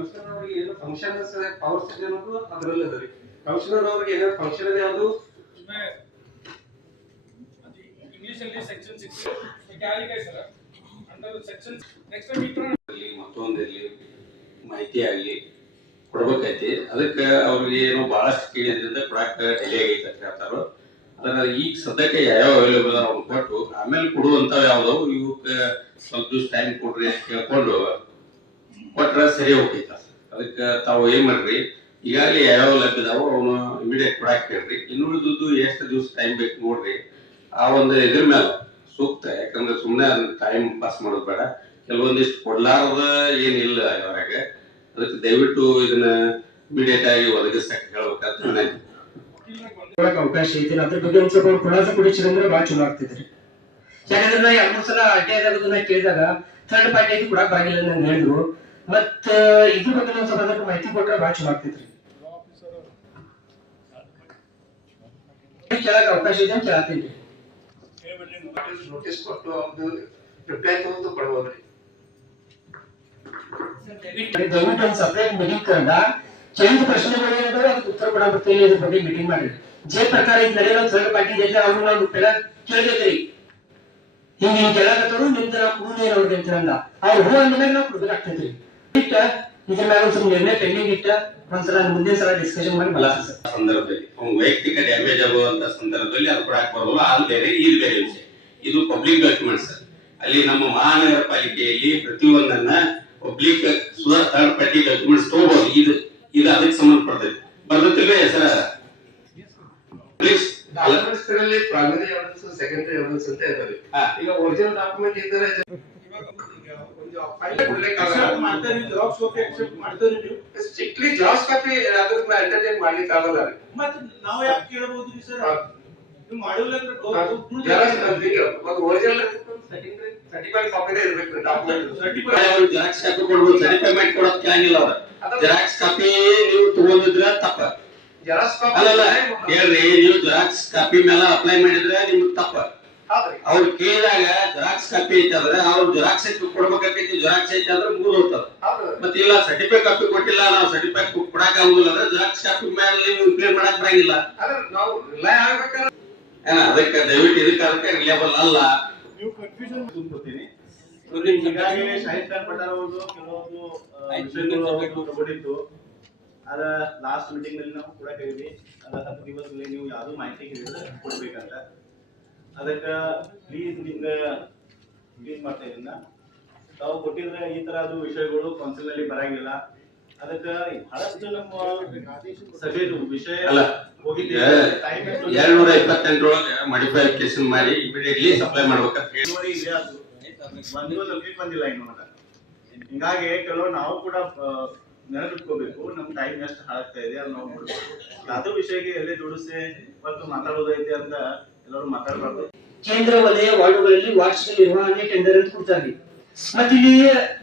Commissioner ಅವರಿಗೆ ಏನು function powers ಇದೆ ಅನ್ನೋದು ಅದರಲ್ಲಿ ಅದ ರೀ. ಕಮಿಷನರ್ ಅವರಿಗೆ ಏನಾದ್ರು ಫಂಕ್ಷನ್ ಇದೆ ಯಾವುದು initially section 6 क्या लिखा है sir under section next time ಮತ್ತೊಂದಿರಲಿ ಮಾಹಿತಿ ಆಗಲಿ ಕೊಡ್ಬೇಕೈತಿ. ಅದಕ್ಕೆ ಅವ್ರಿಗೆ ಏನೋ ಬಹಳಷ್ಟು ಕೇಳಿದ್ರಿಂದ ಕೊಡಾಕ ಡಿಲೇ ಆಗೈತೆ ಅಂತ ಹೇಳ್ತಾರೋ. ಅದನ್ನ ಈಗ ಸದ್ಯಕ್ಕೆ ಯಾವ ಅವೈಲೇಬಲ್ ಅವ್ನು ಕೊಟ್ಟು ಆಮೇಲೆ ಕೊಡುವಂತ ಯಾವ್ದವು ಇವಕ್ಕೆ ಸ್ವಲ್ಪ ದಿವಸ ಟೈಮ್ ಕೊಡ್ರಿ ಅಂತ ಕೇಳ್ಕೊಂಡು ಕೊಟ್ರೆ ಸರಿ ಹೋಗ್ತೈತ. ಅದಕ್ಕೆ ತಾವು ಏನ್ ಮಾಡ್ರಿ, ಈಗಾಗಲೇ ಯಾವ ಲಭ್ಯದಾವು ಅವನು ಇಮಿಡಿಯೇಟ್ ಕೊಡಾಕ್ ಹೇಳ್ರಿ. ಇನ್ನುಳಿದುದು ಎಷ್ಟು ದಿವಸ ಟೈಮ್ ಬೇಕು ನೋಡ್ರಿ. ಆ ಒಂದು ಇದ್ರ ಮೇಲೆ ಸೂಕ್ತ, ಯಾಕಂದ್ರೆ ಸುಮ್ಮನೆ ಅದನ್ನ ಟೈಮ್ ಪಾಸ್ ಮಾಡೋದು ಬೇಡ. ಕೆಲವೊಂದಿಷ್ಟು ಕೊಡ್ಲಾರದ ಏನಿಲ್ಲ ಅವರಾಗ. ಅದಕ್ಕೆ ದಯವಿಟ್ಟು ಇದನ್ನ ಇಮಿಡಿಯೇಟ್ ಆಗಿ ಒದಗಿಸಕ್ಕೆ ಹೇಳ್ಬೇಕಂತ ಅವಕಾಶ ಐತಿ. ಅದ್ರ ಬಗ್ಗೆ ಒಂದ್ ಸ್ವಲ್ಪ ಖುಲಾಸೆ ಕೊಡಿಸಿದ್ರೆ ಬಹಳ ಚಲೋ ಆಗ್ತಿದ್ರಿ. ಯಾಕಂದ್ರೆ ನಾ 2-3 ಸಲ ಅಡ್ಡಾಡೋದನ್ನ ಕೇಳಿದಾಗ ಥರ್ಡ್ ಪಾರ್ಟಿ ಕೊಡಕ್ ಆಗಿಲ್ಲ ಅಂತ ಹೇಳಿದ್ರು. ಮತ್ತ ಇದ್ರ ಬಗ್ಗೆ ಒಂದ್ ಸ್ವಲ್ಪ ಮಾಹಿತಿ ಕೊಟ್ರೆ ಬಹಳ ಚಲೋ ಆಗ್ತಿದ್ರಿ. ಕೇಳಕ್ ಅವಕಾಶ ಇದೆ ಅಂತ ಕೇಳ್ತೀನಿ. ನೋಟಿಸ್ ಕೊಟ್ಟು ಅವ್ರದ್ದು ರಿಪ್ಲೈ ತಗೊಂಡು ಕೊಡ್ಬೋದ್ರಿ. ದಯವಿಟ್ಟು ಒಂದು ಸಪರೇಟ್ ಮೀಟಿಂಗ್ ಕರೆದ ಚೈಲ್ಡ್ ಪ್ರಶ್ನೆಗಳು ಏನಿದಾವೆ ಅದಕ್ಕೆ ಉತ್ತರ ಕೊಡಬೇಕು. ಇದ್ರ ಬಗ್ಗೆ ಮೀಟಿಂಗ್ ಮಾಡಿ ಜೆ ಪ್ರಕಾರ ಈಗ ನಡೆಯೋ ಥರ್ಡ್ ಪಾರ್ಟಿ ಜೊತೆ ಅವ್ರು ನಾವು ಕೇಳ್ಬೇಕ್ರಿ. ಹಿಂಗ ಕೇಳಕತ್ತವ್ರು ನಿಮ್ದು ನಾವು ಕೊಡುದೇ ಅವ್ರಿಗೆ ಅಂತ ಅಂದ ಅವ್ರು ಹೂ ಅಂದ್ಮೇಲೆ ನಾವು ಕೊಡ್ಬೇಕಾಗ್ತೈತ್ರಿ. ಇಟ್ಟ ಇದ್ರ ಮೇಲೆ ಒಂದ್ ಸ್ವಲ್ಪ ನಿರ್ಣಯ ಪೆಂಡಿಂಗ್ ಇಟ್ಟ ಒಂದ್ಸಲ ಮುಂದಿನ ಸಲ ಡಿಸ್ಕಷನ್ ಮಾಡಿ ಬಲ ಸಂದರ್ಭದಲ್ಲಿ ವೈಯಕ್ತಿಕ ಡ್ಯಾಮೇಜ್ ಆಗುವಂತ ಸಂದರ್ಭದಲ್ಲಿ ಅದು ಕೊಡಾಕ್ ಬರೋಲ್ಲ. ಅದು ಬೇರೆ ಇದು ಬೇರೆ ವಿಷಯ. ಇದು ಪಬ್ಲಿಕ್ ಡಾಕ್ಯುಮೆಂಟ್ಸ್. ಅಲ್ಲಿ ನಮ್ಮ ಮಹಾನಗರ ಪಾಲಿಕೆಯಲ್ಲಿ ಪ್ರತಿಯೊಂದನ್ನ ಪಬ್ಲಿಕ್ ಥರ್ಡ್ ಪಾರ್ಟಿ ಡಾಕ್ಯುಮೆಂಟ್ಸ್ ತಗೋಬಹುದು. ಇದು ಅದಕ್ಕೆ ಸಂಬಂಧಪಡ್ತೈತಿ. ಬರ್ದತ್ತಿಲ್ವೇ ಹೆಸರ ಪ್ರೈಮರಿ ಎವಿಡೆನ್ಸ್, ಸೆಕೆಂಡರಿ ಎವಿಡೆನ್ಸ್ ಅಂತ ಇದಾವೆ. ಈಗ ಒರಿಜಿನಲ್ ಡಾಕ್ಯುಮೆಂಟ್ ಇದ್ದರೆ ಸ್ಟ್ರಿಕ್ಟ್ಲಿ ಜೆರಾಕ್ಸ್ ಕಾಪಿ ಅದನ್ನ ಎಂಟರ್ಟೈನ್ ಮಾಡ್ಲಿಕ್ಕೆ ಆಗಲ್ಲ ರೀ. ಮತ್ತೆ ನಾವು ಯಾಕೆ ಕೇಳಬಹುದು ಸರ್? ನೀವು ಮಾಡಿಲ್ಲ ಒರಿಜಿನಲ್ ಸರ್ಟಿಫೈಡ್ ಕಾಪಿನೇ ಇರಬೇಕು. ಡಾಕ್ಯುಮೆಂಟ್ ಜೆರಾಕ್ಸ್ ಕಾಪಿ ಕೊಡ್ಬೋದು, ಸರ್ಟಿಫೈಡ್ ಕೊಡೋದು ಕೇಳಂಗಿಲ್ಲ ಅವ್ರ. ಜೆರಾಕ್ಸ್ ಕಾಪಿ ನೀವು ತಗೊಂಡಿದ್ರೆ ತಪ್ಪ. ಜೆರಾಕ್ಸ್ ಕಾಪಿ ಅಲ್ಲ ಹೇಳ್ರಿ, ನೀವು ಜೆರಾಕ್ಸ್ ಕಾಪಿ ಮೇಲೆ ಅಪ್ಲೈ ಮಾಡಿದ್ರೆ ನಿಮ್ಗೆ ತಪ್ಪ. ಅವ್ರು ಕೇಳಿದಾಗ ಜೆರಾಕ್ಸ್ ಕಾಪಿ ಐತಂದ್ರೆ ಅವ್ರು ಜೆರಾಕ್ಸ್ ಕೊಡ್ಬೇಕಾಗೈತಿ. ಜೆರಾಕ್ಸ್ ಐತೆ ಅಂದ್ರೆ ಮುಗಿದು ಹೋಗ್ತದ. ಮತ್ತೆ ಇಲ್ಲ ಸರ್ಟಿಫೈಡ್ ಕಾಪಿ ಕೊಟ್ಟಿಲ್ಲ, ನಾವು ಸರ್ಟಿಫೈಡ್ ಕೊಡಾಕ ಆಗುದಿಲ್ಲ ಅಂದ್ರೆ ಜೆರಾಕ್ಸ್ ಕಾಪಿ ಮೇಲೆ ನೀವು ಇಂಪ್ಲಿಮೆಂಟ್ ಮಾಡಕ್ ಬರಂಗಿಲ್ಲ. ನಾವು ರಿಲೈ ಆಗ್ಬೇಕಾದ್ರೆ ಅದಕ್ಕೆ ದಯವಿಟ್ಟು ಇದಕ್ಕೆ ರಿಲೇಬಲ್ ಅಲ್ಲ. ನೀವು ಕನ್ಫ್ಯೂಷನ್ ತುಂಬ್ಕೊತೀನಿ. ಈಗಾಗಲೇ ಶಾಹಿದ್ ಖಾನ್ ಪಠಾಣ್ ಅವ್ರದ್ದು ಕೆಲವೊಂದು ವಿಷಯಗಳು ತಗೊಂಡಿದ್ದು ಅದ ಲಾಸ್ಟ್ ಮೀಟಿಂಗ್ ನಲ್ಲಿ ನಾವು ಕೂಡ ಕೇಳಿದ್ವಿ. ಅದ 10 ದಿವಸದಲ್ಲಿ ನೀವು ಯಾವ್ದು ಮಾಹಿತಿ ಕೇಳಿದ್ರೆ ಕೊಡ್ಬೇಕಂತ. ಅದಕ್ಕ ಪ್ಲೀಸ್ ನಿಮ್ಗೆ ಪ್ಲೀಸ್ ಮಾಡ್ತಾ ಇದನ್ನ ತಾವು ಕೊಟ್ಟಿದ್ರೆ ಈ ತರದ್ದು ವಿಷಯಗಳು ಕೌನ್ಸಿಲ್ ನಲ್ಲಿ ಬರಂಗಿಲ್ಲ. ಅದಕ್ಕ ಬಹಳಷ್ಟು ನಮ್ಮ ಸಭೆದು ವಿಷಯ ಹೋಗಿದ್ದೆ 228 ಮಾಡಿಫಿಕೇಶನ್ ಮಾಡಿ ಇಮಿಡಿಯೇಟ್ಲಿ ಸಪ್ಲೈ ಮಾಡ್ಬೇಕಂತ ಹೇಳಿ ಬಂದಿಲ್ಲ ಇನ್ನು. ಹಿಂಗಾಗಿ ಕೆಲವು ನಾವು ಕೂಡ ನೆನಪಿಟ್ಕೋಬೇಕು. ನಮ್ ಟೈಮ್ ಎಷ್ಟು ಹಾಳಾಗ್ತಾ ಇದೆ ಅದು ನಾವು ನೋಡ್ಬೇಕು. ಯಾವ್ದೋ ವಿಷಯಕ್ಕೆ ಎಲ್ಲೇ ಜೋಡಿಸಿ ಮತ್ತು ಮಾತಾಡೋದೈತೆ ಅಂತ ಎಲ್ಲರೂ ಮಾತಾಡಬಾರ್ದು. ಕೇಂದ್ರ ವಲಯ ವಾರ್ಡುಗಳಲ್ಲಿ ವಾರ್ಷಿಕ ನಿರ್ವಹಣೆ ಟೆಂಡರ್ ಅಂತ ಕೊಡ್ತಾರ್ರಿ. ಮತ್ತ ಇಲ್ಲಿ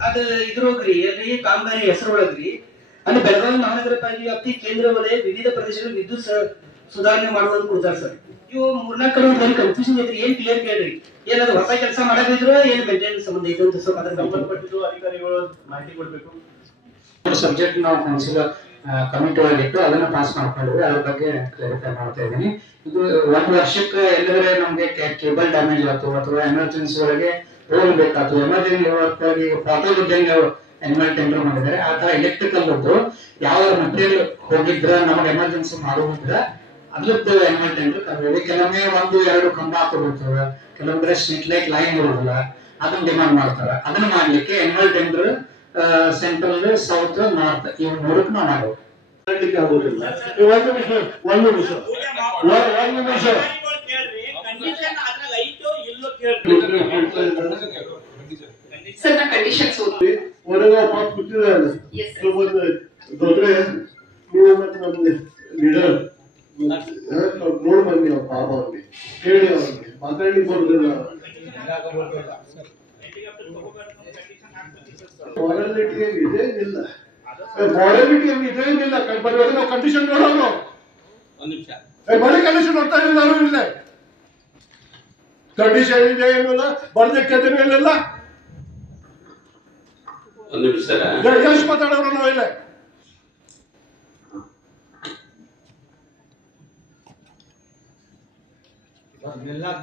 ಅದ ಇದ್ರೋಗ್ರಿ ಅಲ್ಲಿ ಕಾಮಗಾರಿ ಹೆಸರೊಳಗ್ರಿ ಅಲ್ಲಿ ಬೆಳಗಾವಿ ಮಹಾನಗರ ಪಾಲಿಕೆ ವ್ಯಾಪ್ತಿ ಕೇಂದ್ರ ವಲಯ ವಿವಿಧ ಪ್ರದೇಶಗಳಲ್ಲಿ ವಿದ್ಯುತ್ ಸುಧಾರಣೆ ಮಾಡುವಂತ ಕೊಡ್ತಾರೆ ಸರ್. ಇವು 3-4 ಕಡೆ ಬರೀ ಕನ್ಫ್ಯೂಷನ್ ಐತ್ರಿ. ಏನ್ ಕ್ಲಿಯರ್ ಕೇಳ್ರಿ, ಏನಾದ್ರು ಹೊಸ ಕೆಲಸ ಮಾಡದಿದ್ರು ಏನ್ ಮೇಂಟೆನೆನ್ಸ್ ಸಂಬಂಧ ಐತೆ ಅಂತ ಸ್ವಲ್ಪ ಅದ್ರ ಸಂಬಂಧಪಟ್ಟಿದ್ದು ಅಧಿಕಾರಿಗಳು ಮಾಹಿತಿ ಕೊಡ್ಬೇಕು. ಸಬ್ಜೆಕ್ಟ್ ನಾವು ಕೌನ್ಸಿಲ್ ಕಮಿಟಿ ಒಳಗಿಟ್ಟು ಅದನ್ನ ಪಾಸ್ ಮಾಡ್ಕೊಂಡಿದ್ವಿ. ಅದ್ರ ಬಗ್ಗೆ ಕ್ಲಾರಿಫೈ ಮಾಡ್ತಾ ಇದ್ದೀನಿ. ಇದು 1 ವರ್ಷಕ್ಕೆ ಎಲ್ಲದ್ರೆ ನಮ್ಗೆ ಕೇಬಲ್ ಡ್ಯಾಮೇಜ್ ಆಯ್ತು ಅಥವಾ ಎಮರ್ಜೆನ್ಸಿ ಒಳಗೆ ಫೋನ್ ಬೇಕಾಯ್ತು, ಎಮರ್ಜೆನ್ಸಿ ಫಾಟೋ ಅನಿಮಲ್ ಟೆಂಡರ್ ಮಾಡಿದ್ದಾರೆ. ಆ ತರ ಎಲೆಕ್ಟ್ರಿಕಲ್ ಯಾವ ಮಟೀರಿಯಲ್ ಹೋಗಿದ್ರ ನಮಗೆ ಎಮರ್ಜೆನ್ಸಿ ಮಾಡುವುದ್ರ ಅದ್ರದ್ದು ಅನಿಮಲ್ ಟೆಂಡರ್ ಕರ್ಬೇಕು. ಕೆಲವೊಮ್ಮೆ 1-2 ಕಂಬ ಹಾಕೋಬಿಡ್ತವೆ, ಕೆಲವೊಂದ್ರೆ ಸ್ಟ್ರೀಟ್ ಲೈಟ್ ಲೈನ್ ಇರೋದಿಲ್ಲ, ಅದನ್ನ ಡಿಮಾಂಡ್ ಮಾಡ್ತಾರೆ. ಅದನ್ನ ಮಾಡ್ಲಿಕ್ಕೆ animal tender central, south, north ಇವ್ 3ಕ್ಕೆ ನಾವು ಮಾಡೋದು. ಆಗುದಿಲ್ಲ. ಒಂದು ನಿಮಿಷ ಸರ್ ನಾ ಕಂಡೀಷನ್ಸ್ ಹೊರಗೆ ಪಾತ್ ಕೂತಿದ್ದಾರೆ. ದೊಡ್ಡ ನೀವು ಮತ್ತೆ ನಮ್ಗೆ ಲೀಡರ್ ನೋಡ್ ಬನ್ನಿ ಅವ್ರ ಪಾಪ ಅವ್ರಿಗೆ ಹೇಳಿ ಅವ್ರಿಗೆ ಮಾತಾಡ್ಲಿಕ್ಕೆ ಬರುದಿಲ್ಲ. ಮಾರಲಿಟಿ ಏನ್ ಇದೆ ಇಲ್ಲ, ಮಾರಲಿಟಿ ಏನ್ ಇದೆ ಇಲ್ಲ. ಬರೀ ನಾವು ಕಂಡೀಷನ್ ನೋಡೋದು. ಒಂದ್ ನಿಮಿಷ ಬರೀ ಕಂಡೀಷನ್ ನೋಡ್ತಾ ಇರೋದು ಯಾರು ಇಲ್ಲ. ಕಂಡೀಷನ್ ಇದೆ ಏನಿಲ್ಲ, ಬರ್ದಕ್ಕೆ ಏನಿಲ್ಲ. ಒಂದು ನಿಮಿಷ ಸರ್. ಎಷ್ಟು ಮಾತಾಡೋರು ನಾವಿಲ್ಲ.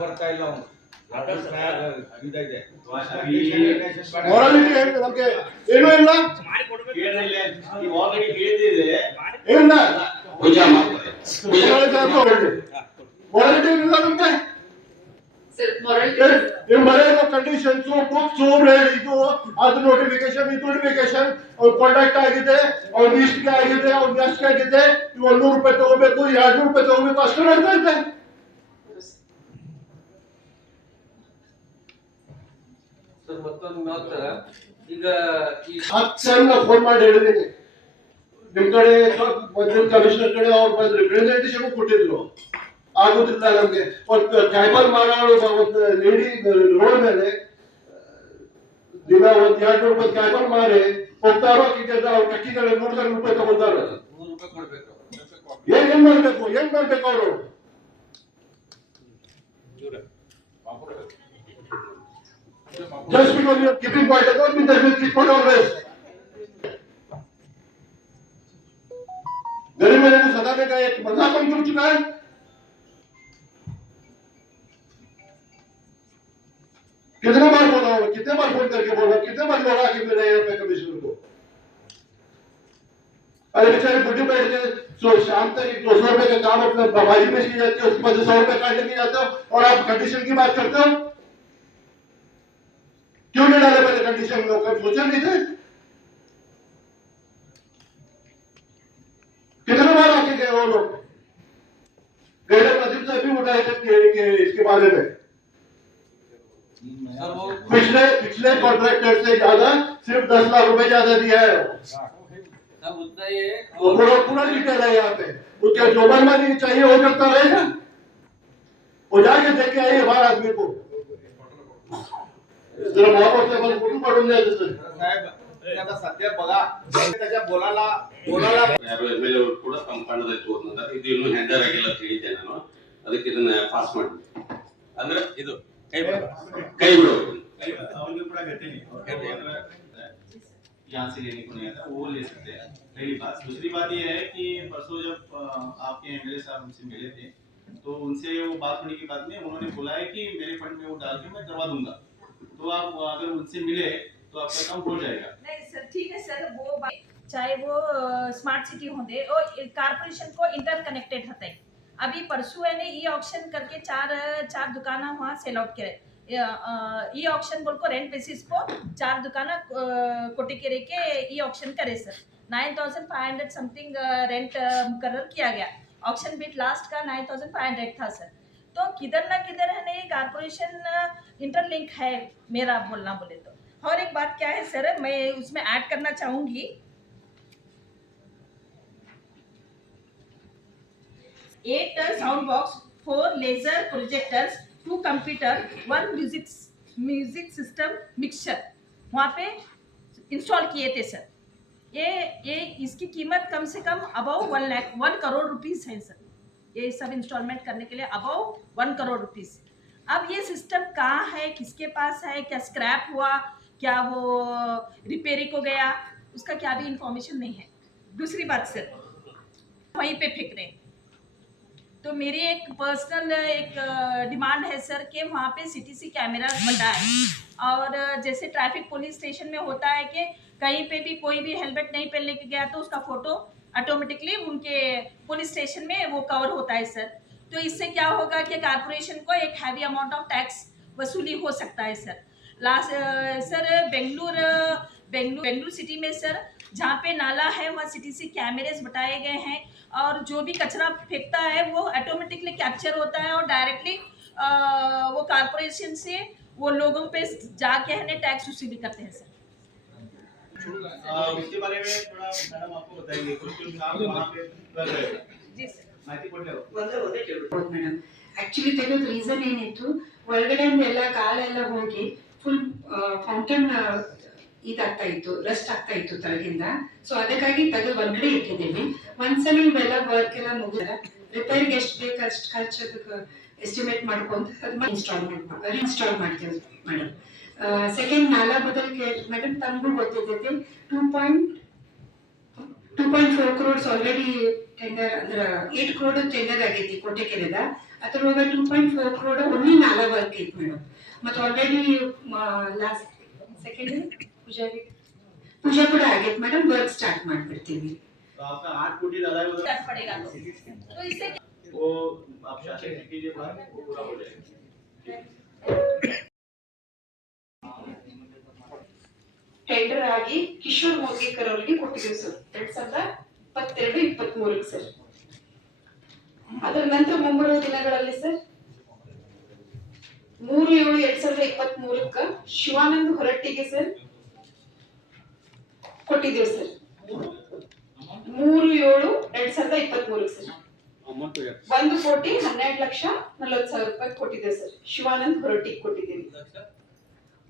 ಬರ್ತಾ ಇಲ್ಲ ಅವನು ಮಾರಾಲಿಟಿ ನಮ್ಗೆ ಏನೂ ಇಲ್ಲ ಏನಿಲ್ಲ ಪೂಜಾ ಮಾಡ್ತಾರೆ. ಮಾರಾಲಿಟಿ ಇಲ್ಲ ನಮ್ಗೆ. Sir, morality. ನೀವು ಬರೆಯೋ ಕಂಡೀಷನ್ಸ್ ಬುಕ್ಸ್ ಇದು ಅದು ನೋಟಿಫಿಕೇಶನ್ ಇದು ನೋಟಿಫಿಕೇಶನ್ ಅವ್ರ ಕಾಂಟ್ಯಾಕ್ಟ್ ಆಗಿದೆ, ಅವ್ರ ಲಿಸ್ಟ್ಗೆ ಆಗಿದೆ, ಅವ್ರ ಗೆಸ್ಟ್ಗೆ ಆಗಿದೆ, ನೀವು 100 ರೂಪಾಯಿ ತಗೋಬೇಕು, 200 ರೂಪಾಯಿ ತಗೋಬೇಕು, ಅಷ್ಟು ಅಂತ ಇದೆ. ಮತ್ತೊಂದು ಮಾತ್ರ ಈಗ ಈ 10 ಸಲ ಫೋನ್ ಮಾಡಿ ಹೇಳಿದ್ದೀನಿ. ನಿಮ್ ಕಡೆ ಮೊದಲು ಕಮಿಷನರ್ ಕಡೆ ಅವ್ರು ಬಂದು ರಿಪ್ರೆಸೆಂಟೇಷನ್ ಕೊಟ್ಟಿದ್ರು, ಆಗುದಿಲ್ಲ ನಮ್ಗೆ. ಒಂದು ಟ್ರೈಬಲ್ ಮಾಡೋರು ಒಂದು ಲೇಡಿ ರೋಡ್ ಮೇಲೆ ದಿನ 200 ರೂಪಾಯಿ ಟ್ರೈಬಲ್ ಮಾರಿ ಹೋಗ್ತಾರೋ ಅವ್ರು ಕಟ್ಟಿದ್ದಾರೆ 100 ರೂಪಾಯಿ ತಗೊಳ್ತಾರೋ. 100 ರೂಪಾಯಿ ಕೊಡ್ಬೇಕು. ಏನ್ ಮಾಡ್ಬೇಕು ಅವರು? Just because you are keeping quiet, don't mean that you keep on always. गरीब मेरे को सताने का एक मजाक बन चुका है. कितने बार बोला होगा, कितने बार फोन करके बोला, कितने बार बोला कि मेरे यहाँ पे कमिश्नर को. अरे बेचारे बुढ़ी बैठ के सो शाम तक 200 रुपए का काम अपने बाबाजी में की जाती है, उसके बाद 100 रुपए काट लेके जाते हो और आप कंडीशन की बात करते हो. क्यों नहीं डाले पहले कंडीशन में? कब सोचा नहीं थे? कितने बार आके गए वो लोग? गैर नजीब से भी उठाए थे इसके बारे में. पिछले कॉन्ट्रैक्टर से ज्यादा सिर्फ 10 लाख रुपए ज्यादा दिया है. सब उतना ही है। वो पूरा डिटेल है यहाँ पे. उसका जो मनमानी चाहिए वो करता रहेगा. वो जाके देख के आइए बाहर आदमी को. जरा वापस से बल कुठून पडून द्यायचं सर. साहेब आता सध्या बघा त्याच्या बोलाला ಯಾರು MLA ಅವರು ಕೂಡ ತಮ್ಮ ಕಾರಣದಲ್ಲಿ ತೋರಿಸಿದ್ದಾರೆ. ಇದು ಇನ್ನೂ ಹ್ಯಾಂಡರ್ ಆಗಿಲ್ಲ ಅಂತ ಹೇಳಿದ್ದೆ ನಾನು. ಅದಕ್ಕೆ ಇದನ್ನ ಪಾಸ್ ಮಾಡಿ ಅಂದ್ರೆ ಇದು ಕೈ ಬಿಡೋದು. ಅವ್ರಿಗೆ ಕೂಡ ಹೇಳ್ತೀನಿ, यहाँ से लेने को नहीं आता वो ले सकते हैं, पहली बात. दूसरी बात ये है कि परसों जब आपके एमएलए साहब हमसे मिले थे तो उनसे वो बात होने के बाद में उन्होंने बोला है कि मेरे फंड में वो डाल के मैं करवा दूंगा. तो आप अगर उनसे मिले तो आपका काम हो जाएगा. नहीं सर, ठीक है सर, वो चाहे वो स्मार्ट सिटी होंगे और कारपोरेशन को इंटरकनेक्टेड होता है. अभी परसों है ने ई ऑक्शन करके चार दुकाना वहाँ सेल आउट करे. ई ऑक्शन बोल को रेंट बेसिस को 4 दुकाना कोटिकेरे के ई ऑक्शन करे सर. 9,500 समथिंग रेंट मुकर्रर किया गया. ऑक्शन बिट लास्ट का 9,500 था सर. तो किधर ना किधर है नहीं कारपोरेशन इंटरलिंक है मेरा बोलना बोले तो. और एक बात क्या है सर, मैं उसमें ऐड करना चाहूंगी, 8 sound box, 4 laser projectors, 2 computer, 1 music system mixture वहाँ पे इंस्टॉल किए थे सर. ये इसकी कीमत कम से कम अबाउ 1 करोड़ रुपीस है सर. ये सब इंस्टॉलमेंट करने के लिए अबाउ 1 करोड़ रुपीस. अब ये सिस्टम कहाँ है, किसके पास है, क्या स्क्रैप हुआ, क्या वो रिपेयरिंग को गया, उसका क्या भी इंफॉर्मेशन नहीं है. दूसरी बात सर, वहीं पे फेंक रहे हैं. तो मेरी एक पर्सनल डिमांड है सर कि वहाँ पे CTC कैमरा बनाए. और जैसे ट्रैफिक पुलिस स्टेशन में होता है कि कहीं पे भी कोई भी हेलमेट नहीं पहन लेके गया तो उसका फोटो ऑटोमेटिकली उनके पुलिस स्टेशन में वो कवर होता है सर. तो इससे क्या होगा कि कारपोरेशन को एक हैवी अमाउंट ऑफ टैक्स वसूली हो सकता है सर. सर बेंगलुरु सिटी में सर जहाँ पे नाला है वहाँ CTC कैमरेज बताए गए हैं और जो भी कचरा फेंकता है वो ऑटोमेटिकली कैप्चर होता है और डायरेक्टली वो कारपोरेशन से वो लोगों पे जाके है टैक्स वसूली करते हैं सर. उसके बारे में थोड़ा मैडम आपको बताएंगे कुछ काम वहाँ पे कर रहे हैं. जी सर. माहिती पडल्यावर ಮೇಡಮ್ ಆಕ್ಚುಲಿ ತೆಗೆದು ರೀಸನ್ ಏನಿತ್ತು, ಒಳಗಡೆಯಿಂದ ಎಲ್ಲ ಕಾಲೆಲ್ಲ ಹೋಗಿ ಫುಲ್ ಫೌಂಟೇನ್ ಇದಾಗ್ತಾ ಇತ್ತು, ರಸ್ಟ್ ಆಗ್ತಾ ಇತ್ತು ತಳಗಿಂದ. ಸೊ ಅದಕ್ಕಾಗಿ ತೆಗೆದು ಹೊರಗಡೆ ಇಟ್ಟಿದ್ದೀವಿ. ಒಂದ್ಸಲ ಇವೆಲ್ಲ ವರ್ಕ್ ಎಲ್ಲ ಮುಗಿದ ರಿಪೇರ್ಗೆ ಎಷ್ಟು ಬೇಕು ಅಷ್ಟು ಖರ್ಚು ಅದಕ್ಕೆ ಎಸ್ಟಿಮೇಟ್ ಮಾಡ್ಕೊಂತ ಅದನ್ನ ಇನ್ಸ್ಟಾಲ್ ಮಾಡ್ತೀವಿ ಮೇಡಮ್. ಸೆಕೆಂಡ್ ನಾಲಾ ಬದಲ್ ಮೇಡಮ್ ತಮಗೂ ಗೊತ್ತಿರ್ತೈತಿ 2.4 crores ಆಲ್ರೆಡಿ ಟೆಂಡರ್ ಅಂದ್ರೆ 8 crore ಟೆಂಡರ್ ಆಗೈತಿ ಕೋಟೆಕೆರೆದ ಅದ್ರೊಳಗ 2.4 crore ಓನ್ಲಿ ನಾಲಾ ವರ್ಕ್ ಐತಿ ಮೇಡಮ್. ಮತ್ತೆ ಆಲ್ರೆಡಿ ಲಾಸ್ಟ್ ಸೆಕೆಂಡ್ ಪೂಜಾ ಕೂಡ ಆಗೈತಿ ಮೇಡಮ್. Work start ಮಾಡ್ಬಿಡ್ತೀವಿ. तो आपका 8 कोटी ज्यादा है करना पड़ेगा तो इससे वो आप शासन कीजिए बाद वो पूरा हो जाएगा. ಟೆಂಡರ್ ಆಗಿ ಕಿಶೋರ್ ಮೋಗೇಕರ್ ಅವರಿಗೆ ಕೊಟ್ಟಿದ್ದೀವಿ ಸರ್ 2022-23 ಸರ್. ಅದರ ನಂತರ ಮುಂಬರುವ ದಿನಗಳಲ್ಲಿ ಸರ್ 3/7/2023 ಶಿವಾನಂದ್ ಹೊರಟ್ಟಿಗೆ ಸರ್ ಕೊಟ್ಟಿದ್ದೀವಿ ಸರ್. 3/7/2023 ಸರ್ 1,12,40,40,000 ಕೊಟ್ಟಿದ್ದೇವೆ ಸರ್. ಶಿವಾನಂದ್ ಹೊರಟ್ಟಿಗೆ ಕೊಟ್ಟಿದ್ದೀವಿ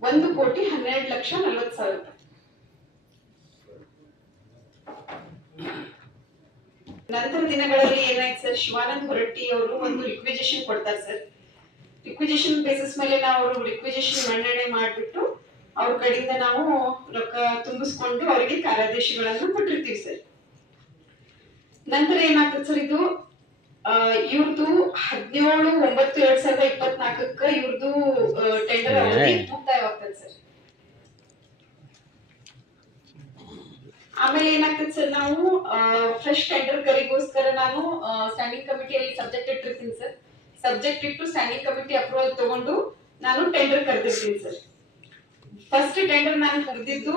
1,12,40,40,000. ನಂತರ ದಿನಗಳಲ್ಲಿ ಏನಾಯ್ತು ಸರ್, ಶಿವಾನಂದ್ ಹೊರಟ್ಟಿ ಅವರು ಒಂದು ರಿಕ್ವಿಜೇಷನ್ ಕೊಡ್ತಾರೆ ಸರ್. ರಿಕ್ವಿಜೇಷನ್ ಬೇಸಿಸ್ ಮೇಲೆ ನಾವು ಅವರು ರಿಕ್ವಿಜೇಷನ್ ಮನ್ನಣೆ ಮಾಡಿಬಿಟ್ಟು ಅವ್ರ ಕಡೆಯಿಂದ ನಾವು ರೊಕ್ಕ ತುಂಬಿಸ್ಕೊಂಡು ಅವರಿಗೆ ಕಾರ್ಯಾದೇಶಗಳನ್ನು ಕೊಟ್ಟಿರ್ತೀವಿ ಸರ್. ನಂತರ ಏನಾಗ್ತದೆ ಸರ್, ಇದು ಇವ್ರದ್ದು 17/9/2024 ಇವ್ರದ್ದು ಟೆಂಡರ್ ಅವಧಿ ಮುಕ್ತಾಯವಾಗ್ತದೆ ಸರ್. ಆಮೇಲೆ ಏನಾಗ್ತದೆ ಸರ್, ನಾವು ಫ್ರೆಶ್ ಟೆಂಡರ್ ಕರಿಗೋಸ್ಕರ ನಾನು ಸ್ಟ್ಯಾಂಡಿಂಗ್ ಕಮಿಟಿಯಲ್ಲಿ ಸಬ್ಜೆಕ್ಟ್ ಇಟ್ಟಿರ್ತೀನಿ ಸರ್. ಸಬ್ಜೆಕ್ಟ್ ಇಟ್ಟು ಸ್ಟ್ಯಾಂಡಿಂಗ್ ಕಮಿಟಿ ಅಪ್ರೂವಲ್ ತಗೊಂಡು ನಾನು ಟೆಂಡರ್ ಕರೆದಿರ್ತೀನಿ ಸರ್. ಫಸ್ಟ್ ಟೆಂಡರ್ ನಾನು ಕರೆದಿದ್ದು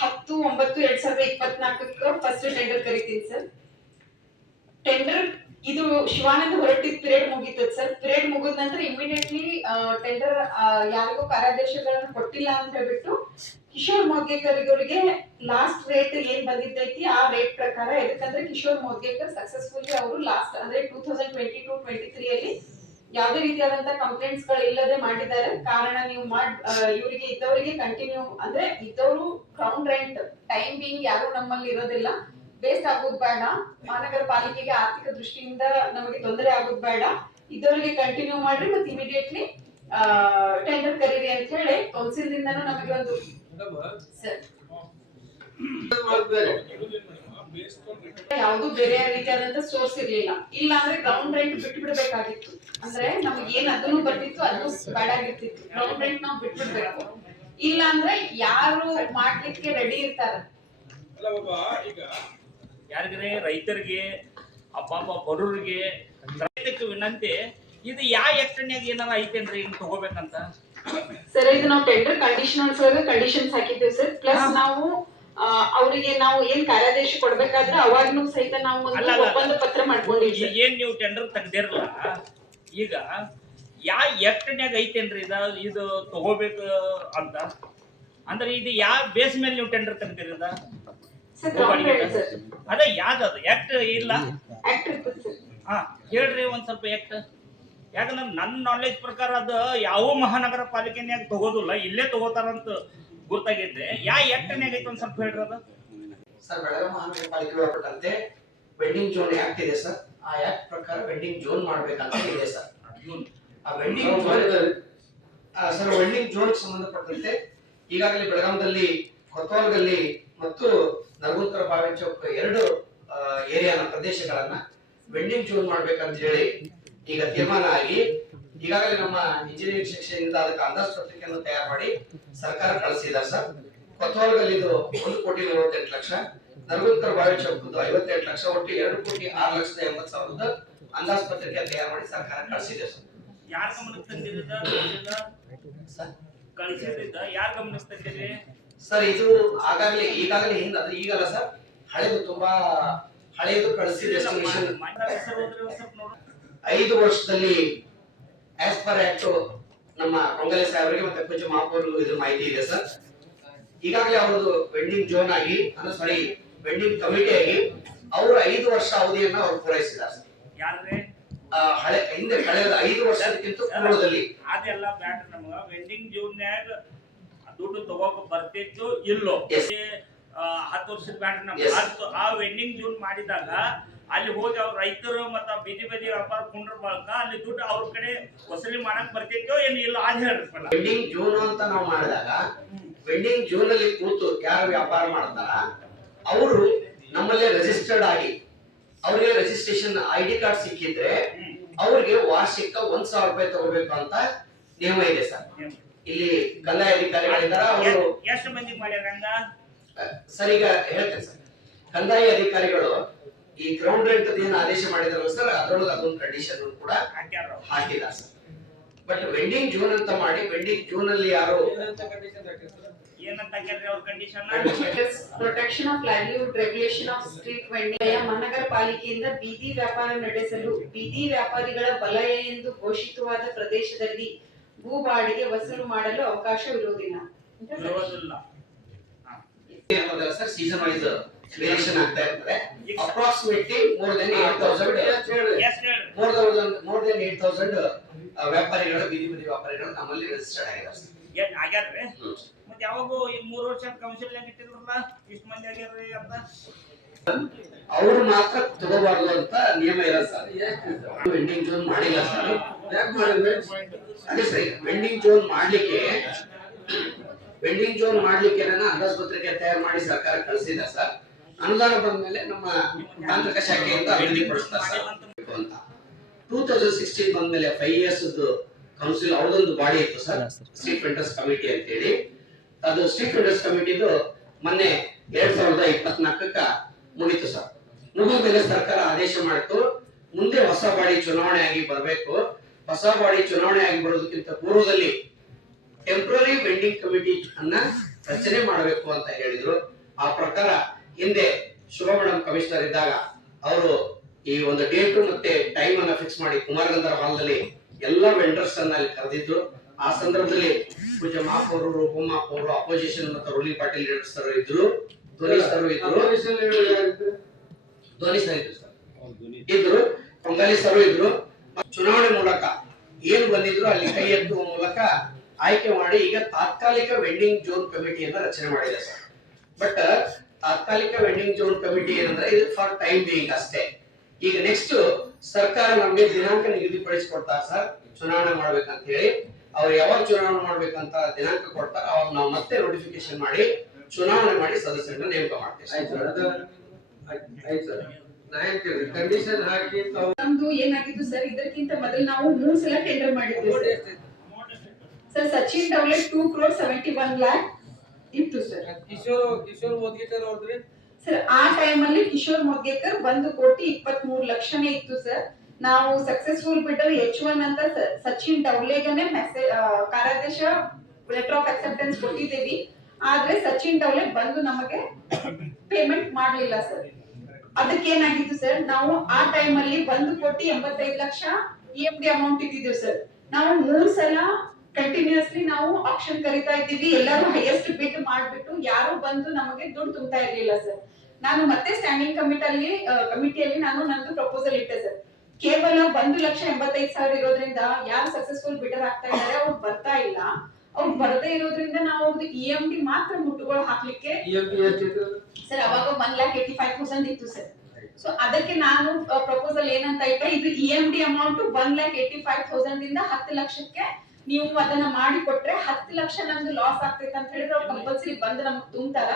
10/9/2024 ಫಸ್ಟ್ ಟೆಂಡರ್ ಕರಿತೀನಿ ಸರ್. ಟೆಂಡರ್ ಇದು ಶಿವಾನಂದ ಹೊರಟ್ಟಿದ ಪಿರಿಯಡ್ ಮುಗೀತದೆ ಸರ್. ಪಿರಿಯಡ್ ಮುಗಿದ ನಂತರ ಇಮಿಡಿಯೇಟ್ಲಿ ಟೆಂಡರ್ ಯಾರಿಗೂ ಕಾರ್ಯಾದೇಶಗಳನ್ನು ಕೊಟ್ಟಿಲ್ಲ ಅಂತ ಹೇಳ್ಬಿಟ್ಟು ಕಿಶೋರ್ ಮೋದ್ಗೇಕರ್ ಇವರಿಗೆ ಲಾಸ್ಟ್ ರೇಟ್ ಏನ್ ಬಂದಿದ್ದೈತಿ ಆ ರೇಟ್ ಪ್ರಕಾರ, ಯಾಕಂದ್ರೆ ಕಿಶೋರ್ ಮೋದ್ಗೇಕರ್ ಸಕ್ಸಸ್ಫುಲಿ ಅವರು ಲಾಸ್ಟ್ ಅಂದ್ರೆ 2022-23 ಅಲ್ಲಿ ಯಾವುದೇ ರೀತಿಯಾದಂತಹ ಕಂಪ್ಲೇಂಟ್ಸ್ ಗಳು ಇಲ್ಲದೆ ಮಾಡಿದ್ದಾರೆ. ಕಾರಣ ನೀವು ಇವರಿಗೆ ಇದ್ದವರಿಗೆ ಕಂಟಿನ್ಯೂ ಅಂದ್ರೆ ಇದ್ದವರು ಗ್ರೌಂಡ್ ರೆಂಟ್ ಟೈಮ್ ಬೀಂಗ್ ಯಾರು ನಮ್ಮಲ್ಲಿ ಇರೋದಿಲ್ಲ, ವೇಸ್ಟ್ ಆಗೋದು ಬೇಡ, ಮಹಾನಗರ ಪಾಲಿಕೆಗೆ ಆರ್ಥಿಕ ದೃಷ್ಟಿಯಿಂದ ನಮಗೆ ತೊಂದರೆ ಆಗೋದು ಬೇಡ, ಇದ್ದವರಿಗೆ ಕಂಟಿನ್ಯೂ ಮಾಡ್ರಿ ಮತ್ತೆ ಇಮಿಡಿಯೇಟ್ಲಿ ಟೆಂಡರ್ ಕರೀರಿ ಅಂತ ಹೇಳಿ ಕೌನ್ಸಿಲ್ ದಿಂದನೂ ನಮಗೆ ಒಂದು ಯಾವ್ದು ಬೇರೆ ರೀತಿಯಾದಂತ ಸೋರ್ಸ್ ಇರ್ಲಿಲ್ಲ. ಇಲ್ಲ ಅಂದ್ರೆ ಗ್ರೌಂಡ್ ರೆಂಟ್ ಬಿಟ್ಟು ಬಿಡ್ಬೇಕಾಗಿತ್ತು. ಅಂದ್ರೆ ನಮ್ಗೆ ಏನ್ ಅದನ್ನು ಬರ್ತಿತ್ತು ಅದು ಬ್ಯಾಡ್ ಆಗಿರ್ತಿತ್ತು. ಗ್ರೌಂಡ್ ರೆಂಟ್ ನಾವು ಬಿಟ್ಬಿಡ್ಬೇಕು. ಇಲ್ಲ ಅಂದ್ರೆ ಯಾರು ಮಾಡ್ಲಿಕ್ಕೆ ರೆಡಿ ಇರ್ತಾರ. ಈಗ ಯಾರಿಗರೆ ರೈತರಿಗೆ ಅಪ್ಪ ಬಡವರಿಗೆ ರೈತಕ್ಕೆ ವಿನಂತಿ, ಇದು ಯಾವ ಎಕ್ಸ್ಟೆಂಡ್ನಾಗ ಏನಾರ ಐತೇನ್ರಿ ಹಿಂಗ್ ತಗೋಬೇಕಂತ ಸರ್? ಇದು ನಾವು ಟೆಂಡರ್ ಕಂಡೀಷನ್ಸ್ ಕಂಡೀಷನ್ಸ್ ಹಾಕಿದ್ದೇವೆ ಸರ್. ಪ್ಲಸ್ ನಾವು ಅವರಿಗೆ ನಾವು ಏನ್ ಕಾರ್ಯಾದೇಶ ಕೊಡ್ಬೇಕಾದ್ರೆ ಅವಾಗ್ಲೂ ಸಹಿತ ನಾವು ಒಂದು ಒಪ್ಪಂದ ಪತ್ರ ಮಾಡ್ಕೊಂಡಿದ್ವಿ. ಏನ್ ನೀವು ಟೆಂಡರ್ ತೆಗ್ದಿರಲ್ಲ, ಈಗ ಯಾವ ಎಕ್ಸ್ಟೆಂಡ್ನಾಗ ಐತೇನ್ರಿ ಇದು ತಗೋಬೇಕು ಅಂತ ಅಂದ್ರೆ ಇದು ಯಾವ ಬೇಸ್ ಮೇಲೆ ನೀವು ಟೆಂಡರ್ ತೆಗ್ದಿರದ? ಅದೇ ಯಾವ್ದು ಆಕ್ಟ್ ಇಲ್ಲ? ಹಾ ಹೇಳ್ರಿ ಒಂದ್ ಸ್ವಲ್ಪ ಆಕ್ಟ್. ಯಾಕಂದ್ರೆ ನನ್ನ ನಾಲೆಜ್ ಪ್ರಕಾರ ಅದು ಯಾವ ಮಹಾನಗರ ಪಾಲಿಕೆನ್ಯಾಗ ತಗೋದಿಲ್ಲ, ಇಲ್ಲೇ ತಗೋತಾರಂತ ಗೊತ್ತಾಗೈತೆ. ಯಾವ ಆಕ್ಟ್ನ್ಯಾಗ ಐತೆ ಒಂದ್ ಸ್ವಲ್ಪ ಹೇಳ್ರಿ ಅದು. ಸರ್, ಬೆಳಗಾವಿ ಮಹಾನಗರ ಪಾಲಿಕೆ ಒಳಪಟ್ಟಂತೆ ವೆಂಡಿಂಗ್ ಝೋನ್ ಆಕ್ಟ್ ಇದೆ ಸರ್. ಆ ಆಕ್ಟ್ ಪ್ರಕಾರ ವೆಂಡಿಂಗ್ ಝೋನ್ ಮಾಡ್ಬೇಕಂತ ಇದೆ ಸರ್. ಆ vending zone sir, vending zone ಸಂಬಂಧಪಟ್ಟಂತೆ ಈಗಾಗಲೇ ಬೆಳಗಾವಿಯಲ್ಲಿ ಕೊತ್ವಾಲ್ಗಲ್ಲಿ ಮತ್ತು ನರಗುಂತರ ಬಾವಿ ಚೌಕ್ 2 ಏರಿಯಾನ ಪ್ರದೇಶಗಳನ್ನ ವೆಂಡಿಂಗ್ ಝೋನ್ ಮಾಡ್ಬೇಕಂತ ಹೇಳಿ ಈಗ ತೀರ್ಮಾನ ಆಗಿ ಈಗಾಗಲೇ ನಮ್ಮ ಇಂಜಿನಿಯರಿಂಗ್ ಶಿಕ್ಷಣದಿಂದ ಅದಕ್ಕೆ ಅಂದಾಜು ಪತ್ರಿಕೆಯನ್ನು ತಯಾರು ಮಾಡಿ ಸರ್ಕಾರ ಕಳಿಸಿದ್ದಾರೆ ಸರ್. ಕೊತ್ವಾಲ್ಗಲ್ಲಿ ಇದು 1,48,00,000, ನರಗುಂತರ ಬಾವಿ ಚೌಕ್ 58 ಲಕ್ಷ, ಒಟ್ಟು 2,06,80,000 ಅಂದಾಜು ಪತ್ರಿಕೆ ತಯಾರು ಮಾಡಿ ಸರ್ಕಾರ ಕಳಿಸಿದೆ ಸರ್. ಯಾರ ಗಮನಕ್ಕೆ ತಂದಿರದ ಕಳಿಸಿದ್ದ ಯಾರ ಗಮನಕ್ಕೆ ತಂದಿರಿ ಸರ್? ಇದು ಈಗಾಗಲೇ ಹಿಂದೆ, ಅದು ಈಗಲ್ಲ ಸರ್, ಹಳೆದು ತುಂಬಾ ಹಳೆಯದು ಕಳಿಸಿದ ಎಸ್ಟಿಮೇಷನ್ 5 ವರ್ಷದಲ್ಲಿ ಆಸ್ ಪರ್ ಆಕ್ಟ್ ನಮ್ಮ ಕೊಂಗಲೆ ಸಾಹೇಬರಿಗೆ ಮತ್ತೆ ಪೂಜ್ಯ ಮಹಾಪೌರರಿಗೂ ಇದ್ರ ಮಾಹಿತಿ ಇದೆ ಸರ್. ಈಗಾಗಲೇ ಅವ್ರದ್ದು ವೆಂಡಿಂಗ್ ಝೋನ್ ಆಗಿ ವೆಂಡಿಂಗ್ ಕಮಿಟಿ ಆಗಿ ಅವರು 5 ವರ್ಷ ಅವಧಿಯನ್ನ ಅವ್ರು ಪೂರೈಸಿದ್ದಾರೆ ಸರ್. ಯಾರ್ರಿ? ಹಿಂದೆ ಕಳೆದ 5 ವರ್ಷಕ್ಕಿಂತ ಪೂರ್ವದಲ್ಲಿ. ಅದೆಲ್ಲ ಬ್ಯಾಟ್ರಿ ನಮಗ ವೆಂಡಿಂಗ್ ಝೋನ್ಯಾಗ ದುಡ್ಡು ತಗೋಕ ಬರ್ತಿತ್ತು ಇಲ್ಲೋ 10 ವರ್ಷದ ಬ್ಯಾಟ್ರಿ ನಮ್ಗೆ Yes. ಆ ವೆಂಡಿಂಗ್ ಜೂನ್ ಮಾಡಿದಾಗ ಅಲ್ಲಿ ಹೋಗಿ ಅವ್ರ ರೈತರು ಮತ್ತ ಬೀದಿ ಬದಿ ವ್ಯಾಪಾರ ಕುಂಡ್ರ ಬಳಕ ಅಲ್ಲಿ ದುಡ್ಡು ಅವ್ರ ಕಡೆ ವಸೂಲಿ ಮಾಡಕ್ ಬರ್ತೈತೋ ಏನು ಇಲ್ಲ ಅದ್ ಹೇಳ್ರಲ್ಲ. ವೆಂಡಿಂಗ್ ಜೂನ್ ಅಂತ ನಾವು ಮಾಡಿದಾಗ ವೆಂಡಿಂಗ್ ಜೂನ್ ಅಲ್ಲಿ ಕೂತು ಯಾರು ವ್ಯಾಪಾರ ಮಾಡ್ತಾರ ಅವರು ನಮ್ಮಲ್ಲಿ ರಿಜಿಸ್ಟರ್ಡ್ ಆಗಿ ಅವ್ರಿಗೆ ರಿಜಿಸ್ಟ್ರೇಷನ್ ID ಕಾರ್ಡ್ ಸಿಕ್ಕಿದ್ರೆ ಅವ್ರಿಗೆ ವಾರ್ಷಿಕ 1,000 ರೂಪಾಯಿ ತಗೋಬೇಕು ಅಂತ ನಿಯಮ ಇದೆ ಸರ್. ಇಲ್ಲಿ ಕಂದಾಯ ಅಧಿಕಾರಿಗಳಿಂದ ಅವರು ಎಷ್ಟು ಮಂದಿ ಮಾಡ್ಯಾರ ಹಂಗ? ಸರ್ ಈಗ ಹೇಳ್ತೇನೆ ಸರ್, ಕಂದಾಯ ಅಧಿಕಾರಿಗಳು ಈ ಗ್ರೌಂಡ್ ರೆಂಟ್ ಏನು ಆದೇಶ ಮಾಡಿದ್ರಲ್ಲ ಸರ್, ಅದರೊಳಗೆ ಅದೊಂದು ಕಂಡೀಷನ್ ಕೂಡ ಹಾಕಿಲ್ಲ ಸರ್. ಬಟ್ ವೆಂಡಿಂಗ್ ಜೂನ್ ಅಂತ ಮಾಡಿ ವೆಂಡಿಂಗ್ ಜೂನ್ ಅಲ್ಲಿ ಯಾರು ಏನಂತ ಹಾಕ್ಯಾರ್ರಿ ಅವ್ರ condition? Protection of livelihood regulation of street vending ಮಹಾನಗರ ಪಾಲಿಕೆಯಿಂದ ಬೀದಿ ವ್ಯಾಪಾರ ನಡೆಸಲು ಬೀದಿ ವ್ಯಾಪಾರಿಗಳ ವಲಯ ಎಂದು ಘೋಷಿತವಾದ ಪ್ರದೇಶದಲ್ಲಿ ಭೂ ಬಾಡಿಗೆ ವಸೂಲು ಮಾಡಲು ಅವಕಾಶವಿರುವುದಿಲ್ಲ. ಸರ್ ಸೀಸನ್ ವೈಸ್ ವೇರಿಯೇಷನ್ ಆಗ್ತಾ ಇರ್ತದೆ. ಅಪ್ರಾಕ್ಸಿಮೇಟ್ಲಿ ಮೋರ್ ದೆನ್ 8,000 ವ್ಯಾಪಾರಿಗಳು ಬೀದಿ ಬದಿ ವ್ಯಾಪಾರಿಗಳು ನಮ್ಮಲ್ಲಿ ರಿಜಿಸ್ಟರ್ಡ್ ಆಗಿದ್ದಾರೆ ಸರ್. ಆಗ್ಯಾರ್ರಿ? ಮತ್ತೆ ಯಾವಾಗೂ ಈ 3 ವರ್ಷ ಕೌನ್ಸಿಲ್ ಇಟ್ಟಿದ್ರಲ್ಲ ಇಷ್ಟು ಮಂದಿ ಆಗ್ಯಾರ್ರಿ ಅಂತ ಅವರು ಮಾತ್ರ ತಗೋಬಾರ್ದು ಅಂತ ನಿಯಮ ಇಲ್ಲ ಸರ್. ವೆಂಡಿಂಗ್ ಜೋನ್ ಮಾಡಿಲ್ಲ ಸರ್. ಅದೇ ಸರ್, ವೆಂಡಿಂಗ್ ಜೋನ್ ಮಾಡ್ಲಿಕ್ಕೆ ಅಂದಾಜು ಪತ್ರಿಕೆ ತಯಾರು ಮಾಡಿ ಸರ್ಕಾರ ಕಳಿಸಿದೆ ಸರ್. ಅನುದಾನ ಬಂದ್ಮೇಲೆ ನಮ್ಮ ತಾಂತ್ರಿಕ ಶಾಖೆಯಿಂದ ಅಭಿವೃದ್ಧಿ ಪಡಿಸ್ತಾರೆ ಸರ್ ಅಂತ. 2016 ಬಂದ್ಮೇಲೆ 5 years ಕೌನ್ಸಿಲ್ ಅವ್ರದೊಂದು ಬಾಡಿ ಇತ್ತು ಸರ್, ಸ್ಟ್ರೀಟ್ ವೆಂಡರ್ಸ್ ಕಮಿಟಿ ಅಂತ ಹೇಳಿ. ಅದು ಸ್ಟ್ರೀಟ್ ವೆಂಡರ್ಸ್ ಕಮಿಟಿದು ಮೊನ್ನೆ 2024 ಮುಗಿತು ಸರ್. ಮುಗಿದ ಮೇಲೆ ಸರ್ಕಾರ ಆದೇಶ ಮಾಡಿತು, ಮುಂದೆ ಹೊಸ ಬಾಡಿ ಚುನಾವಣೆ ಆಗಿ ಬರಬೇಕು. ಹೊಸ ಬಾಡಿ ಚುನಾವಣೆ ಆಗಿ ಬರೋದಕ್ಕಿಂತ ಪೂರ್ವದಲ್ಲಿ ಟೆಂಪ್ರರಿ ವೆಂಡಿಂಗ್ ಕಮಿಟಿ ಅನ್ನ ರಚನೆ ಮಾಡಬೇಕು ಅಂತ ಹೇಳಿದ್ರು. ಆ ಪ್ರಕಾರ ಹಿಂದೆ ಶುಭ ಮೇಡಮ್ ಕಮಿಷನರ್ ಇದ್ದಾಗ ಅವರು ಈ ಒಂದು ಡೇಟ್ ಮತ್ತೆ ಟೈಮ್ ಅನ್ನ ಫಿಕ್ಸ್ ಮಾಡಿ ಕುಮಾರಗಂಧರ ಹಾಲ್ನಲ್ಲಿ ಎಲ್ಲ ವೆಂಡರ್ಸ್ ಅನ್ನ ಅಲ್ಲಿ ಕರೆದಿದ್ರು. ಆ ಸಂದರ್ಭದಲ್ಲಿ ಪೂಜಾ ಮಾಫ್ ಅವರು, ರೂಪಮಾಫ್ ಅವರು, ಅಪೋಸಿಷನ್ ಮತ್ತು ರೂಲಿಂಗ್ ಪಾರ್ಟಿ ಲೀಡರ್ಸ್ ಇದ್ರು, ಧ್ವನಿ ಸರ್ ಇದ್ರು, ಪೊಂಗಾಲಿ ಸರ್ ಇದ್ರು. ಚುನಾವಣೆ ಮೂಲಕ ಏನು ಬಂದಿದ್ರು ಅಲ್ಲಿ ಕೈ ಎತ್ತುವ ಮೂಲಕ ಆಯ್ಕೆ ಮಾಡಿ ಈಗ ತಾತ್ಕಾಲಿಕ ವೆಂಡಿಂಗ್ ಜೋನ್ ಕಮಿಟಿಯನ್ನ ರಚನೆ ಮಾಡಿದೆ ಸರ್. ಬಟ್ ತಾತ್ಕಾಲಿಕ ವೆಂಡಿಂಗ್ ಜೋನ್ ಕಮಿಟಿ ಏನಂದ್ರೆ ಇದು ಫಾರ್ ಟೈಮ್ ಬೀಯಿಂಗ್ ಅಷ್ಟೇ. ಈಗ ನೆಕ್ಸ್ಟ್ ಸರ್ಕಾರ ನಮಗೆ ದಿನಾಂಕ ನಿಗದಿಪಡಿಸಿಕೊಡ್ತಾರೆ ಸರ್, ಚುನಾವಣೆ ಮಾಡ್ಬೇಕಂತ ಹೇಳಿ. ಅವ್ರು ಯಾವಾಗ ಚುನಾವಣೆ ಮಾಡ್ಬೇಕಂತ ದಿನಾಂಕ ಕೊಡ್ತಾರೆ, ಅವಾಗ ನಾವು ಮತ್ತೆ ನೋಟಿಫಿಕೇಶನ್ ಮಾಡಿ ಚುನಾವಣೆ ಮಾಡಿ ಸದಸ್ಯರನ್ನ ನೇಮಕ ಮಾಡ್ತೇವೆ. ಕಂಡೀಷನ್ ಹಾಕಿ ನಮ್ದು ಏನಾಗಿತ್ತು ಸರ್, ಇದಕ್ಕಿಂತ ಮೊದಲು ನಾವು 3 ಸಲ ಟೆಂಡರ್ ಮಾಡಿದ್ವಿ ಸರ್. ಸಚಿನ್ ಡೌಲೆ 2,71 lakh ಇತ್ತು ಸರ್. ಕಿಶೋರ್ ಮೋದ್ಗೇಕರ್ ಅವ್ರದ್ರಿ ಸರ್ ಆ ಟೈಮ್ ಅಲ್ಲಿ ಕಿಶೋರ್ ಮೊದ್ಗೇಕರ್ 1,23 ಲಕ್ಷನೇ ಇತ್ತು ಸರ್. ನಾವು ಸಕ್ಸಸ್ಫುಲ್ ಬಿಡರ್ H1 ಅಂತ ಸಚಿನ್ ಡೌಲೆಗನೆ ಕಾರ್ಯಾದೇಶ ಲೆಟರ್ ಆಫ್ ಅಕ್ಸೆಪ್ಟೆನ್ಸ್ ಕೊಟ್ಟಿದ್ದೀವಿ. ಆದ್ರೆ ಸಚಿನ್ ಡೌಲೆ ಬಂದು ನಮಗೆ ಪೇಮೆಂಟ್ ಮಾಡ್ಲಿಲ್ಲ ಸರ್. ಅದಕ್ಕೆ ಏನಾಗಿತ್ತು ಸರ್, ನಾವು ಆ ಟೈಮ್ ಅಲ್ಲಿ 1,85 ಲಕ್ಷ EMD ಅಮೌಂಟ್ ಇಟ್ಟಿದ್ದೀವಿ ಸರ್. ನಾವು 3 ಸಲ ಕಂಟಿನ್ಯೂಸ್ಲಿ ನಾವು ಆಕ್ಷನ್ ಕರೀತಾ ಇದ್ದೀವಿ. ಎಲ್ಲರೂ ಹೈಯೆಸ್ಟ್ ಬಿಡ್ ಮಾಡ್ಬಿಟ್ಟು ಯಾರು ಬಂದು ನಮಗೆ ದುಡ್ಡು ತುಂಬ್ತಾ ಇರ್ಲಿಲ್ಲ ಸರ್. ನಾನು ಮತ್ತೆ ಸ್ಟ್ಯಾಂಡಿಂಗ್ ಕಮಿಟಿಯಲ್ಲಿ ನಾನು ನಂದು ಪ್ರಪೋಸಲ್ ಇಟ್ಟೆ ಸರ್. ಕೇವಲ 1,85,000 ಇರೋದ್ರಿಂದ ಯಾರು ಸಕ್ಸಸ್ಫುಲ್ ಬಿಡರ್ ಆಗ್ತಾ ಇದ್ದಾರೆ ಅವ್ರು ಬರ್ತಾ ಇಲ್ಲ. ಅವ್ರು ಬರದೇ ಇರೋದ್ರಿಂದ ನಾವು ಅವ್ರದ್ದು EMD ಮಾತ್ರ ಮುಟ್ಟುಗಳು ಹಾಕ್ಲಿಕ್ಕೆ ಸರ್ ಅವಾಗ 1,85,000 ಇತ್ತು ಸರ್. ಸೊ ಅದಕ್ಕೆ ನಾನು ಪ್ರಪೋಸಲ್ ಏನಂತ ಇಟ್ಟ, ಇದು EMD ಅಮೌಂಟ್ 1,85,000 ದಿಂದ 10 ಲಕ್ಷಕ್ಕೆ ನೀವು ಅದನ್ನ ಮಾಡಿ ಕೊಟ್ರೆ 10 ಲಕ್ಷ ನಮ್ದು ಲಾಸ್ ಆಗ್ತೈತೆ ಅಂತ ಹೇಳಿದ್ರೆ ಅವ್ರು ಕಂಪಲ್ಸರಿ ಬಂದು ನಮ್ಗೆ ತುಂಬ್ತಾರ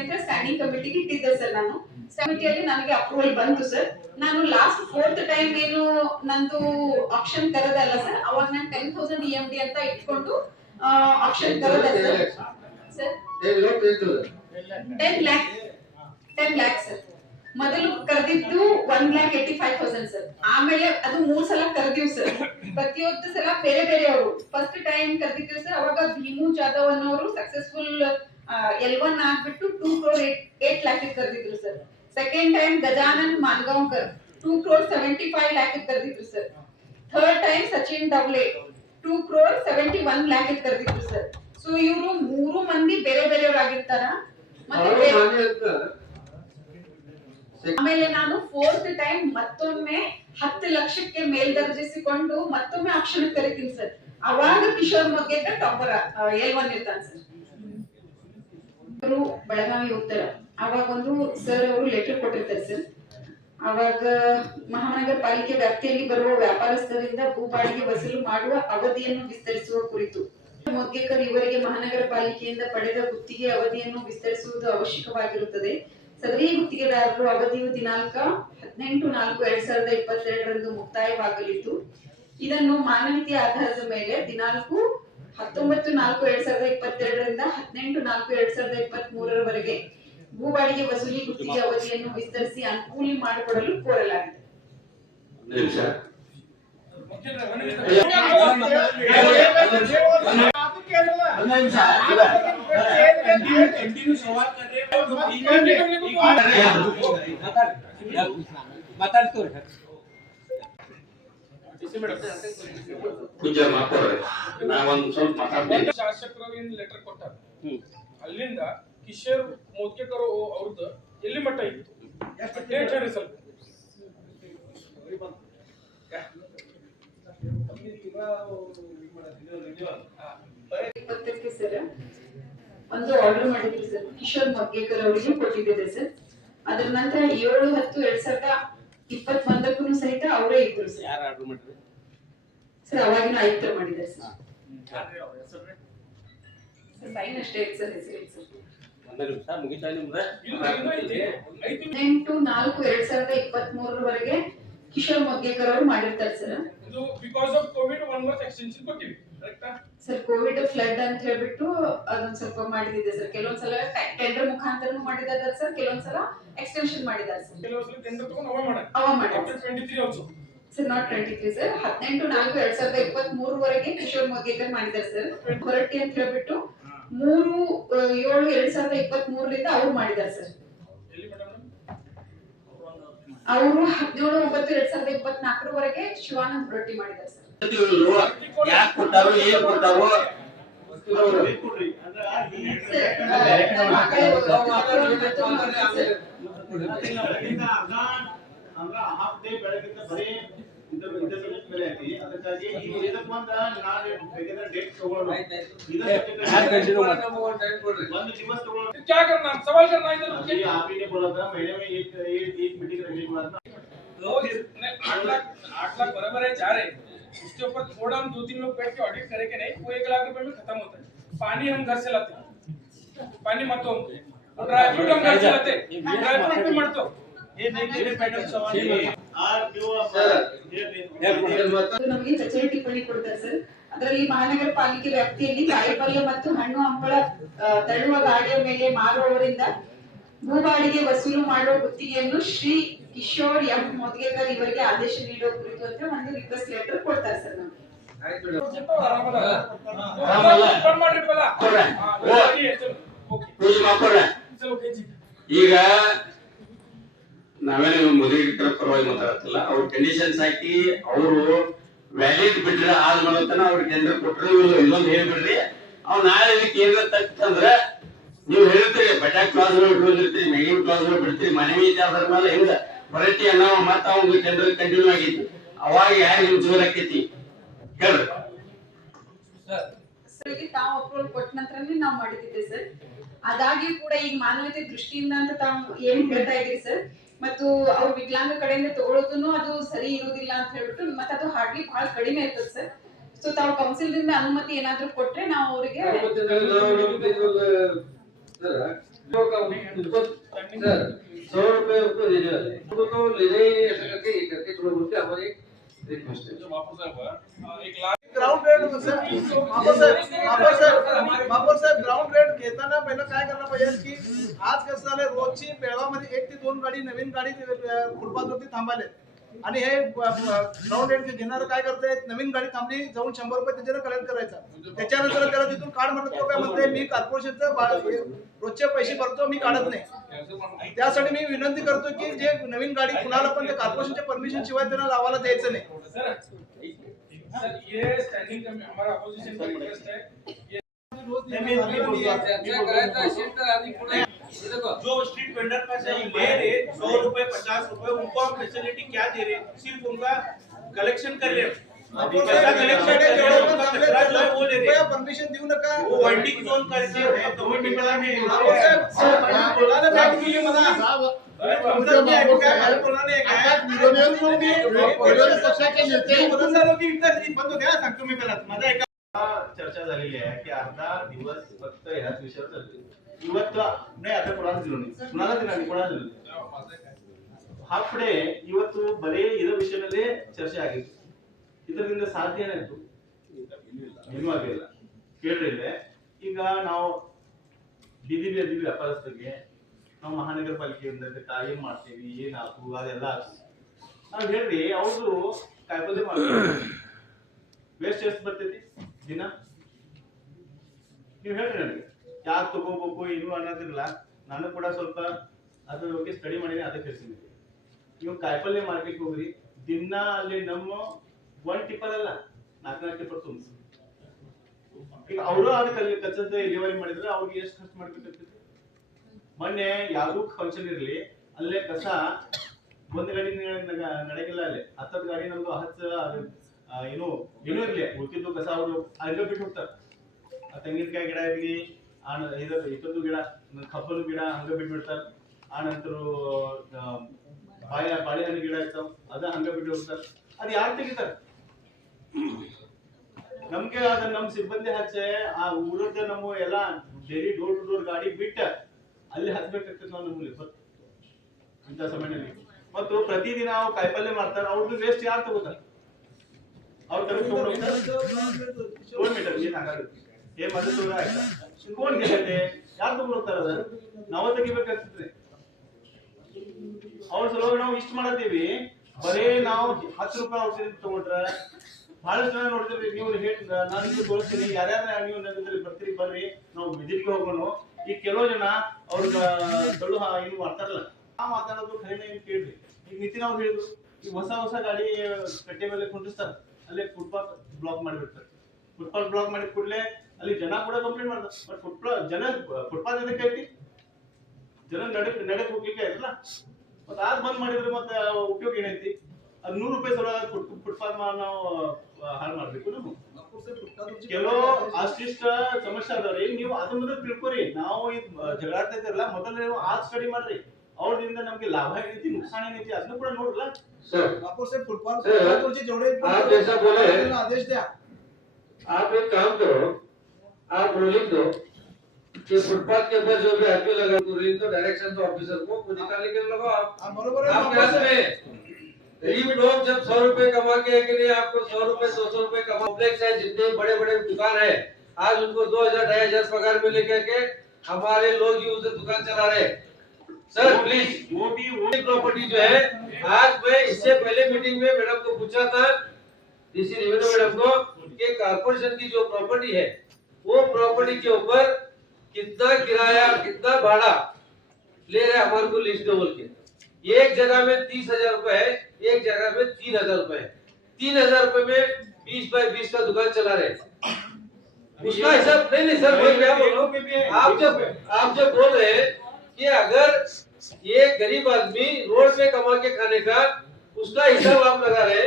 ಅಂತ ಸ್ಟ್ಯಾಂಡಿಂಗ್ ಕಮಿಟಿಗೆ ಇಟ್ಟಿದ್ದೆ ಸರ್. ನಾನು ಕಮಿಟಿಯಲ್ಲಿ ನನಗೆ ಅಪ್ರೂವಲ್ ಬಂತು ಸರ್. ನಾನು ಲಾಸ್ಟ್ 4th ಟೈಮ್ ಏನು ನಂದು ಆಕ್ಷನ್ ಕರೆದಲ್ಲ ಸರ್, ಅವಾಗ ನಾನು 10,000 EMD ಅಂತ ಇಟ್ಕೊಂಡು ಆಕ್ಷನ್ ಕರೆದ ಸರ್. 10 lakh sir. ಮೊದಲು ಕರೆದಿದ್ದು 1,85,000 ಸರ್. ಆಮೇಲೆ ಅದು 3 ಸಲ ಕರೆದಿವ್ ಸರ್. ಪ್ರತಿಯೊಂದು ಸಲ ಬೇರೆ ಬೇರೆ ಅವರು. ಫಸ್ಟ್ ಟೈಮ್ ಕರೆದಿದ್ದೀವಿ ಸರ್, ಅವಾಗ ಭೀಮು ಜಾಧವ್ ಅನ್ನೋರು ಸಕ್ಸಸ್ಫುಲ್ L1 ಆಗ್ಬಿಟ್ಟು 2,08 lakh ಕರೆದಿದ್ರು sir. Second time Gajanan Mangaonkar 2,75 lakh ಕರೆದಿದ್ರು sir. Third time Sachin Daule 2,71 lakh ಕರೆದಿದ್ರು ಸರ್. ಸೊ ಇವರು 3 ಮಂದಿ ಬೇರೆ ಬೇರೆಯವರಾಗಿರ್ತಾರ. ಆಮೇಲೆ ನಾನು 4th ಟೈಮ್ ಮತ್ತೊಮ್ಮೆ 10 ಲಕ್ಷಕ್ಕೆ ಮೇಲ್ದರ್ಜಿಸಿಕೊಂಡು ಮತ್ತೊಮ್ಮೆ ಆಕ್ಷನ್ ಕರಿತೀನಿ ಸರ್. ಅವಾಗ ಕಿಶೋರ್ ಮೊದ್ಗೇಕರ್ ಟಾಪರ್ L1 ಇರ್ತಾನೆ ಸರ್. ಬೆಳಗಾವಿ ಉತ್ತರ ಅವಾಗ ಒಂದು ಸರ್ ಅವರು ಲೆಟರ್ ಕೊಟ್ಟಿರ್ತಾರೆ ಸರ್. ಅವಾಗ ಮಹಾನಗರ ಪಾಲಿಕೆ ವ್ಯಾಪ್ತಿಯಲ್ಲಿ ಬರುವ ವ್ಯಾಪಾರಸ್ಥರಿಂದ ಭೂ ಬಾಡಿಗೆ ವಸೂಲು ಮಾಡುವ ಅವಧಿಯನ್ನು ವಿಸ್ತರಿಸುವ ಕುರಿತು ಮೊದ್ಗೇಕರ್ ಇವರಿಗೆ ಮಹಾನಗರ ಪಾಲಿಕೆಯಿಂದ ಪಡೆದ ಗುತ್ತಿಗೆ ಅವಧಿಯನ್ನು ವಿಸ್ತರಿಸುವುದು ಅವಶ್ಯಕವಾಗಿರುತ್ತದೆ. ಸದರಿ ಗುತ್ತಿಗೆದಾರರು ಅವಧಿಯು ದಿನಾಂಕ 18/4/2022 ಮುಕ್ತಾಯವಾಗಲಿದ್ದು ಇದನ್ನು ಮಾನವೀಯತೆಯ ಆಧಾರದ ಮೇಲೆ ದಿನಾಂಕ 19/4/2022 18/4/2023 ಭೂ ಬಾಡಿಗೆ ವಸೂಲಿ ಗುತ್ತಿಗೆ ಅವಧಿಯನ್ನು ವಿಸ್ತರಿಸಿ ಅನುಕೂಲ ಮಾಡಿಕೊಡಲು ಕೋರಲಾಗಿದೆ. ಪೂಜಾ ಮಾಕೋರೆ ನಾವೊಂದು ಸ್ವಲ್ಪ ಮಾತಾಡ್ತೀನಿ. ಶಾಸಕರು ಲೆಟರ್ ಕೊಟ್ಟಾರ, ಅಲ್ಲಿಂದ ಕಿಶೋರ್ ಮೋದ್ಕೇಕರ್ ಅವ್ರದ್ದು ಎಲ್ಲಿ ಮಟ್ಟ ಇತ್ತು ಡೇಟ್ ಹೇಳಿ ಸ್ವಲ್ಪ. ಸರ್ ಒಂದು ಆರ್ಡರ್ ಮಾಡಿದ್ರಿ ಸರ್, ಕಿಶೋರ್ ಮಗ್ಗೇಕರ್ ಅವರಿಗೆ ಕೊಟ್ಟಿದ್ದೆ ಸರ್. ಅದರ ನಂತರ 7/10/2021 ಸಹಿತ ಅವರೇ ಇದ್ರು ಸರ್. ಯಾರು ಆರ್ಡರ್ ಮಾಡಿದ್ರು ಸರ್? ಅವಾಗಿನ ಆಯುಕ್ತರ ಮಾಡಿದ್ದಾರೆ ಸರ್. ಸೈನ್ ಅಷ್ಟೇ ಇತ್ತು ಸರ್, ಹೆಸರು ಇತ್ತು ಸರ್. 18/4/2023 ಕಿಶೋರ್ ಮಗ್ಗೇಕರ್ ಅವರು ಮಾಡಿರ್ತಾರೆ ಸರ್. ಇದು because of Covid 1 month extension ಕೊಟ್ಟಿವಿ ಕರೆಕ್ಟಾ ಸರ್? ಕೋವಿಡ್ ಫ್ಲಡ್ ಅಂತ ಹೇಳ್ಬಿಟ್ಟು ಅದೊಂದ್ ಸ್ವಲ್ಪ ಮಾಡಿದಿದೆ ಸರ್. ಕೆಲವೊಂದ್ಸಲ ಟೆಂಡರ್ ಮುಖಾಂತರನು ಮಾಡಿದ್ದಾರೆ ಸರ್, ಕೆಲವೊಂದ್ಸಲ ಎಕ್ಸ್ಟೆನ್ಷನ್ ಮಾಡಿದ್ದಾರೆ ಸರ್. ಕೆಲವೊಂದ್ಸಲ ಟೆಂಡರ್ ತಗೊಂಡು ಅವ ಮಾಡಿ after 23 also sir, not 23 sir. 18/4/2023 Kishore Maggekar ಮಾಡಿದ್ದಾರೆ ಸರ್. ಹೊರಟ್ಟಿ ಅಂತ ಹೇಳ್ಬಿಟ್ಟು 3/7/2023 ಅವ್ರು ಮಾಡಿದ್ದಾರೆ ಸರ್. ಎಲ್ಲಿ ಮೇಡಮ್? ಅವರು 17/9/2024 ಶಿವಾನಂದ್ ಹೊರಟ್ಟಿ ಮಾಡಿದ್ದಾರೆ ಸರ್. ಯಾಕೆ ಕೊಟ್ಟಾರೋ ಏನ್ ಕೊಟ್ಟಾರೋ ಹಾಫ್ ಡೇ ಬೆಳಗಿಂದ ಬರೀ ಬೆಲೆ ಐತಿ. ಅದಕ್ಕಾಗಿ ಇದಕ್ಕೆ ಒಂದು ನಾಳೆ ಬೇಕಾದ್ರೆ ಡೇಟ್ ತಗೊಳ್ಳೋಣ. ಒಂದು ದಿವಸ ತಗೊಳ್ಳೋಣ. क्या करना सवाल करना इधर ये आप ही ने बोला था महीने में एक मीटिंग रखने के बाद 8 लाख बराबर है जा रहे, उसके ऊपर थोड़ा हम 2-3 लोग बैठ के ऑडिट करेंगे नहीं, वो 1 लाख रुपए में खत्म होता है. पानी हम घर से लाते हैं, पानी मत हो, ड्राई फ्रूट हम घर से लाते, ड्राई फ्रूट भी मत हो. ये नहीं मेरे मैडम सवाल है और जो ನಮಗೆ ಕಚೇರಿ ಟಿಪ್ಪಣಿ ಕೊಡ್ತಾರೆ ಸರ್. ಅದರಲ್ಲಿ ಮಹಾನಗರ ಪಾಲಿಕೆ ವ್ಯಾಪ್ತಿಯಲ್ಲಿ ಕಾಯಿಪಲ್ಯ ಮತ್ತು ಹಣ್ಣು ಹಂಪಳ ತಳ್ಳುವ ಗಾಡಿಯ ಮೇಲೆ ಮಾರುವವರಿಂದ ಭೂ ಬಾಡಿಗೆ ವಸೂಲು ಮಾಡುವ ಗುತ್ತಿಗೆಯನ್ನು ಶ್ರೀ ಕಿಶೋರ್ ಎಂ ಮೋದ್ಗೇಕರ್ ಇವರಿಗೆ ಆದೇಶ ನೀಡುವ ಕುರಿತು ಅಂತ ಒಂದು ರಿಕ್ವೆಸ್ಟ್ ಲೆಟರ್ ಕೊಡ್ತಾರೆ ಸರ್. ನಾವು ಈಗ ನಾವೇನು ಮುದ್ರಿಕರ ಪರವಾಗಿ ಮಾತಾಡ್ತಿಲ್ಲ. ಅವ್ರ ಕಂಡೀಷನ್ಸ್ ಹಾಕಿ ಅವರು ವ್ಯಾಲಿಡ್ ಬಿಟ್ರೆ ಆದ್ಮೇಲೆ ಅವ್ರ ಟೆಂಡರ್ ಕೊಟ್ರೆ ಇನ್ನೊಂದು ಹೇಳ್ಬಿಡ್ರಿ. ಅವ್ ನಾಳೆ ಇದಕ್ಕೆ ಏನಾರ ತಕ್ಕಂದ್ರ ನೀವು ಹೇಳ್ತೀರಿ ಬಟಾಕ್ ಕ್ಲಾಸ್ ಇಟ್ಕೊಂಡಿರ್ತೀರಿ, ಮೆಗಿನ್ ಕ್ಲಾಸ್ ಬಿಡ್ತೀರಿ, ಮನವಿ ಆಧಾರ ಮೇಲೆ ಹಿಂಗ ಹೊರಟಿ ಅನ್ನೋ ಮತ್ತ ಅವ್ನ ಟೆಂಡರ್ ಕಂಟಿನ್ಯೂ ಆಗಿತ್ತು. ಅವಾಗ ಯಾರಿಗೆ ಜೋರ್ ಆಕೈತಿ ಹೇಳ್ರಿ. ತಾವು ಅಪ್ರೂವಲ್ ಕೊಟ್ಟ ನಂತರನೇ ನಾವು ಮಾಡಿದ್ದೆ ಸರ್. ಅದಾಗಿ ಕೂಡ ಈಗ ಮಾನವೀಯತೆ ದೃಷ್ಟಿಯಿಂದ ಅಂತ ತಾವು ಏನ್ ಹೇಳ್ತಾ ಇದ್ದೀರಿ ಸರ್, ಮತ್ತು ಅವ್ರ ವಿಕಲಾಂಗ ಕಡೆಯಿಂದ ತಗೊಳ್ಳೋದನ್ನು ಅದು ಸರಿ ಇರುವುದಿಲ್ಲ ಅಂತ ಹೇಳ್ಬಿಟ್ಟು ಮತ್ತೆ ಅದು ಹಾರ್ಡ್ಲಿ ಬಹಳ ಕಡಿಮೆ ಇರ್ತದೆ ಸರ್. ಸೊ ತಾವು ಕೌನ್ಸಿಲ್ ದಿಂದ ಅನುಮತಿ ಏನಾದ್ರೂ ಕೊಟ್ರೆ ನಾವು ಅವರಿಗೆ ग्राउंड रेट बाबर साहेब ग्राउंड रेट घेताना पहिलं काय करायला पाहिजे की आज कसं झालंय, रोजची बेळगावमध्ये 1 ते 2 गाडी नवीन गाडी फुटपाथवरती थांबायले आणि हे ग्राउंड रेट घेणारं काय करतायत, नवीन गाडी थांबली जाऊन 100 रुपये त्याच्यानं कलेक्ट करायचा. त्याच्यानंतर त्याला तिथून कार्ड म्हणत तो काय म्हणते मी कॉर्पोरेशनचं रोजचे पैसे भरतो, मी काढत नाही. त्यासाठी मी विनंती करतो की जे नवीन गाडी कुणाला पण ते कॉर्पोरेशनच्या परमिशन शिवाय त्यांना लावायला द्यायचं नाही. सर ये स्टैंडिंग हमारा अपोजिशन का रिक्वेस्ट है, जो स्ट्रीट वेंडर का ले रहे 100 रुपए 50 रुपए उनको हम फैसिलिटी क्या दे रहे, सिर्फ उनका कलेक्शन कर रहे. परमिशन देऊ नका वर्डिंग झोन सांगतो मी पहिला माझा एका चर्चा झालेली आहे की अर्धा दिवस फक्त ह्याच विषयावर चालते नाही आता कोणाला दिलो नाही कुणाला दिला नाही कोणाला दिलो ಹಾಫ್ ಡೇ ಇವತ್ತು ಬರೀ ಇದರ ವಿಷಯದಲ್ಲೇ ಚರ್ಚೆ ಆಗಿತ್ತು ಇದರಿಂದ ಸಾಧ್ಯ ಏನಾಯ್ತು ಏನೂ ಆಗಿಲ್ಲ ಕೇಳ್ರಿ ಈಗ ನಾವು ಬೀದಿ ವ್ಯಾಪಾರಸ್ಥರಿಗೆ ನಾವು ಮಹಾನಗರ ಪಾಲಿಕೆಯಿಂದ ಏನ್ ಮಾಡ್ತೀವಿ ಏನ್ ಹಾಕು ಅದೆಲ್ಲ ಹಾಕು ನಾವ್ ಹೇಳ್ರಿ ಅವ್ರು ಕಾಯಿಪಲ್ಯ ಮಾಡ್ತೀವಿ ವೇಸ್ಟ್ ಎಷ್ಟು ಬರ್ತೈತಿ ದಿನ ನೀವು ಹೇಳ್ರಿ ನನಗೆ ಯಾಕೆ ತಗೋಬೇಕು ಏನು ಅನ್ನೋದಿಲ್ಲ ನಾನು ಕೂಡ ಸ್ವಲ್ಪ ಅದ್ರ ಬಗ್ಗೆ ಸ್ಟಡಿ ಮಾಡಿನಿ ಅದಕ್ಕೆ ಹೇಳ್ತೀನಿ ನೀವು ಕಾಯಿಪಲ್ಯ ಮಾರ್ಕೆಟ್ ಹೋಗ್ರಿ ದಿನ ಅಲ್ಲಿ ನಮ್ಮ 1 ಟಿಪ್ಪರ್ ಅಲ್ಲ 4 ಟಿಪ್ಪರ್ ತುಂಬಿಸಿ ಈಗ ಅವರು ಅದಕ್ಕೆ ಕಚ್ಚದ ಡೆಲಿವರಿ ಮಾಡಿದ್ರೆ ಅವ್ರಿಗೆ ಎಷ್ಟು ಖರ್ಚು ಮಾಡ್ಬೇಕಾಗ್ತದೆ ಮೊನ್ನೆ ಯಾವ್ದು ಫಂಕ್ಷನ್ ಇರ್ಲಿ ಅಲ್ಲೇ ಕಸ ಒಂದ್ ಗಾಡಿ ನಡೆಗಿಲ್ಲ ಅಲ್ಲಿ 10 ಗಾಡಿ ನಮ್ದು ಏನೂ ಇರ್ಲಿ ಉಳ್ಕಿದ್ದು ಕಸ ಅವರು ಹಂಗ ಬಿಟ್ಟು ಹೋಗ್ತಾರೆ ತೆಂಗಿನಕಾಯಿ ಗಿಡ ಇರ್ಲಿ ಇದ್ರದ್ದು ಗಿಡ ಕಬ್ಬಲು ಗಿಡ ಹಂಗ ಬಿಟ್ಬಿಡ್ತಾರೆ ಆ ನಂತರ ಬಾಳೆಹಣ್ಣು ಗಿಡ ಇರ್ತಾವ ಅದ ಹಂಗ ಬಿಟ್ಟು ಹೋಗ್ತಾರೆ ಅದ್ ಯಾರು ತೆಗಿತಾರ ನಮ್ಗೆ ಅದ ನಮ್ ಸಿಬ್ಬಂದಿ ಹಚ್ಚೆ ಆ ಊರದ ನಮ್ಮ ಎಲ್ಲ ಡೈಲಿ ಡೋರ್ ಟು ಡೋರ್ ಗಾಡಿ ಬಿಟ್ಟ ಅಲ್ಲಿ ಹಚ್ಬೇಕಾಗ್ತದೆ ನಾವು ನಮ್ಮಲ್ಲಿ ಇಂಥ ಸಮಯದಲ್ಲಿ ಮತ್ತು ಪ್ರತಿದಿನ ನಾವು ಕಾಯಿಪಲ್ಯ ಮಾಡ್ತಾರೆ ಅವ್ರದ್ದು ವೇಸ್ಟ್ ಯಾರು ತಗೋತಾರ ಅವ್ರು ತಗೊಂಡು ಮೀಟರ್ ಏನ್ ಆಗುತ್ತೆ ಏನ್ ಮದ್ದು ಆಯ್ತಾ ಕೋನ್ ಗೆಲ್ಲತ್ತೆ ಯಾರು ತಗೊಂಡು ಹೋಗ್ತಾರ ಅದ ನಾವ ತೆಗಿಬೇಕಾಗ್ತದೆ ಅವ್ರ ಸಲುವಾಗಿ ನಾವು ಇಷ್ಟ ಮಾಡತ್ತೀವಿ ಬರೇ ನಾವು 10 ರೂಪಾಯಿ ಔಷಧಿ ತಗೊಂಡ್ರ ಬಹಳಷ್ಟು ಜನ ನೋಡ್ತೀವಿ ನೀವು ನಾನು ನಿಮ್ಗೆ ತೋರಿಸ್ತೀನಿ ಯಾರ್ಯಾರ ನೀವು ನಗರದಲ್ಲಿ ಬರ್ತೀರಿ ಬರ್ರಿ ನಾವು ವಿಸಿಟ್ಗೆ ಹೋಗೋಣ ಈಗ ಕೆಲವು ಜನ ಅವ್ರ ತಳ್ಳು ಏನು ಮಾಡ್ತಾರಲ್ಲ ಆ ಮಾತಾಡೋದು ಖರೇನ ಏನು ಕೇಳ್ರಿ ಈಗ ನಿತಿನ್ ಅವ್ರು ಹೇಳಿದ್ರು ಈಗ ಹೊಸ ಗಾಡಿ ಕಟ್ಟೆ ಮೇಲೆ ಕುಂಡಿಸ್ತಾರೆ ಅಲ್ಲೇ ಫುಟ್ಪಾತ್ ಬ್ಲಾಕ್ ಮಾಡಿಬಿಡ್ತಾರೆ ಫುಟ್ಪಾತ್ ಬ್ಲಾಕ್ ಮಾಡಿದ ಕೂಡಲೇ ಅಲ್ಲಿ ಜನ ಕೂಡ ಕಂಪ್ಲೇಂಟ್ ಮಾಡ್ತಾರೆ ಬಟ್ ಫುಟ್ಪಾತ್ ಎದಕ್ಕೆ ಐತಿ ಜನ ನಡಕ್ ಹೋಗ್ಲಿಕ್ಕೆ ಆಯ್ತಲ್ಲ ಮತ್ತೆ ಆದ್ ಬಂದ್ ಮಾಡಿದ್ರೆ ಮತ್ತೆ ಉಪಯೋಗ ಏನೈತಿ ಅದ್ 100 ರೂಪಾಯಿ ಸಲುವಾಗಿ ಫುಟ್ಪಾತ್ ನಾವು ಹಾಳು ಮಾಡ್ಬೇಕು ನಾವು ಕೆಲವು ಅಷ್ಟಿಷ್ಟ ಸಮಸ್ಯೆ ಅದಾವ್ರಿ ನೀವು ಅದ್ರ ಮೊದಲು ತಿಳ್ಕೊರಿ ನಾವು ಜಗಳಾಡ್ತಾ ಇದ್ದೀರಲ್ಲ ಮೊದಲು ನೀವು ಆದ್ ಸ್ಟಡಿ ಮಾಡ್ರಿ ಅವ್ರದಿಂದ ನಮ್ಗೆ ಲಾಭ ಏನೈತಿ ನುಕ್ಸಾನ ಏನೈತಿ ಅದನ್ನ ಕೂಡ ನೋಡ್ರಲ್ಲ आदेश द्या आप एक काम करो आप रोलिंग दो कि फुटपाथ के ऊपर जो भी आदमी लगा रोलिंग तो डायरेक्शन तो ऑफिसर को निकालने के लिए लगाओ आप बरोबर है आपके हाथ में गरीब लोग जब 100 रुपए कमा के के लिए आपको 100 रुपए 200 रुपए कमा कॉम्प्लेक्स है जितने बड़े बड़े दुकान है आज उनको 2000 2500 पगार में लेकर के हमारे लोग ही उधर दुकान चला रहे सर प्लीज वो प्रॉपर्टी जो है आज मैं इससे पहले मीटिंग में मैडम को पूछा था डीसी रेवेन्यू मैडम को कि कारपोरेशन की जो प्रॉपर्टी है वो प्रॉपर्टी के ऊपर कितना किराया कितना भाड़ा ले रहे हमारे को लिस्ट दो बोल के एक जगह में 30,000 रुपए है एक जगह में 3,000 रुपए है 3,000 रुपए में 20 बाय 20 का दुकान चला रहे उसका हिसाब नहीं सर मैं क्या बोल रहा हूँ आप जब बोल रहे हैं कि अगर ये गरीब आदमी रोड पे कमा के खाने का उसका हिसाब आप लगा रहे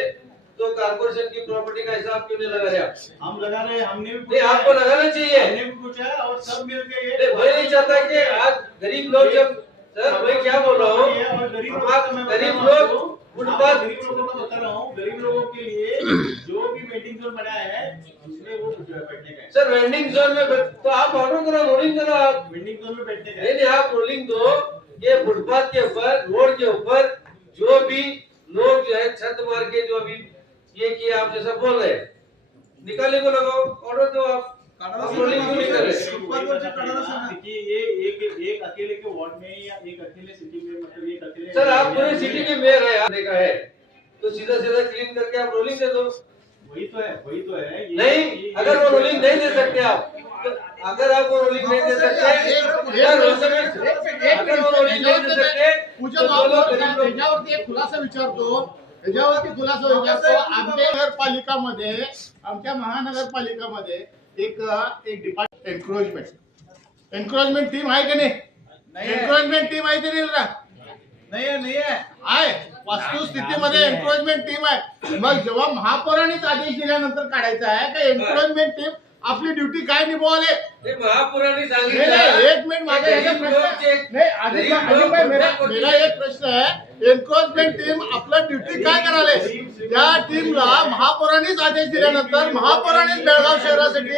तो कारपोरेशन की प्रॉपर्टी का हिसाब क्यों नहीं लगा रहे आप हम लगा रहे हमने भी नहीं आपको लगाना चाहिए हमने भी पूछा और सब मिल के ये मैं नहीं चाहता कि आज गरीब लोग जब सर मैं क्या बोल रहा हूँ गरीब लोग फुटपाथ गरीब लोगों को बता रहा हूँ गरीब लोगों के लिए जो भी वेटिंग जोन बनाया है उसमें वो बैठने का सर वेंडिंग जोन में तो आप ऑर्डर करो रोलिंग करो आप वेटिंग जोन में बैठने का नहीं आप रोलिंग दो ये फुटपाथ के ऊपर रोड के ऊपर जो भी लोग जो है छत मार के जो अभी ये कि आप जैसा बोल रहे हैं निकालने को लगाओ ऑर्डर दो आप रोलिंग क्यों नहीं कर रहे देखिए ये एक अकेले के वार्ड में या एक अकेले सिटी में मतलब एक अकेले सर आप पूरे सिटी के मेयर है आने का है तो सीधा सीधा क्लीन करके आप रोलिंग दे दो वही तो है नहीं अगर वो रोलिंग नहीं दे सकते आप अगर आप वो रोलिंग नहीं दे सकते अगर वो रोलिंग नहीं दे सकते त्याच्यावरती एक खुलासा विचारतो आमच्या महानगरपालिकामध्ये एक डिपार्टमेंट एन्क्रोचमेंट टीम आहे की नाही एन्क्रोचमेंट टीम आहे की नाही नहीं है आहे वस्तुस्थितीमध्ये एन्क्रोचमेंट टीम आहे. मग जेव्हा महापौरांनीच आदेश दिल्यानंतर काढायचा आहे का एन्क्रोचमेंट टीम आपली ड्युटी काय निभावले? महापुराने एक मिनिट माझा ह्याचा प्रश्न नाही आदिल भाई मेरा एक प्रश्न आहे एन्क्रोचमेंट टीम आपलं ड्युटी काय कराले? त्या टीमला महापौरांनीच आदेश दिल्यानंतर महापौरांनीच बेळगाव शहरासाठी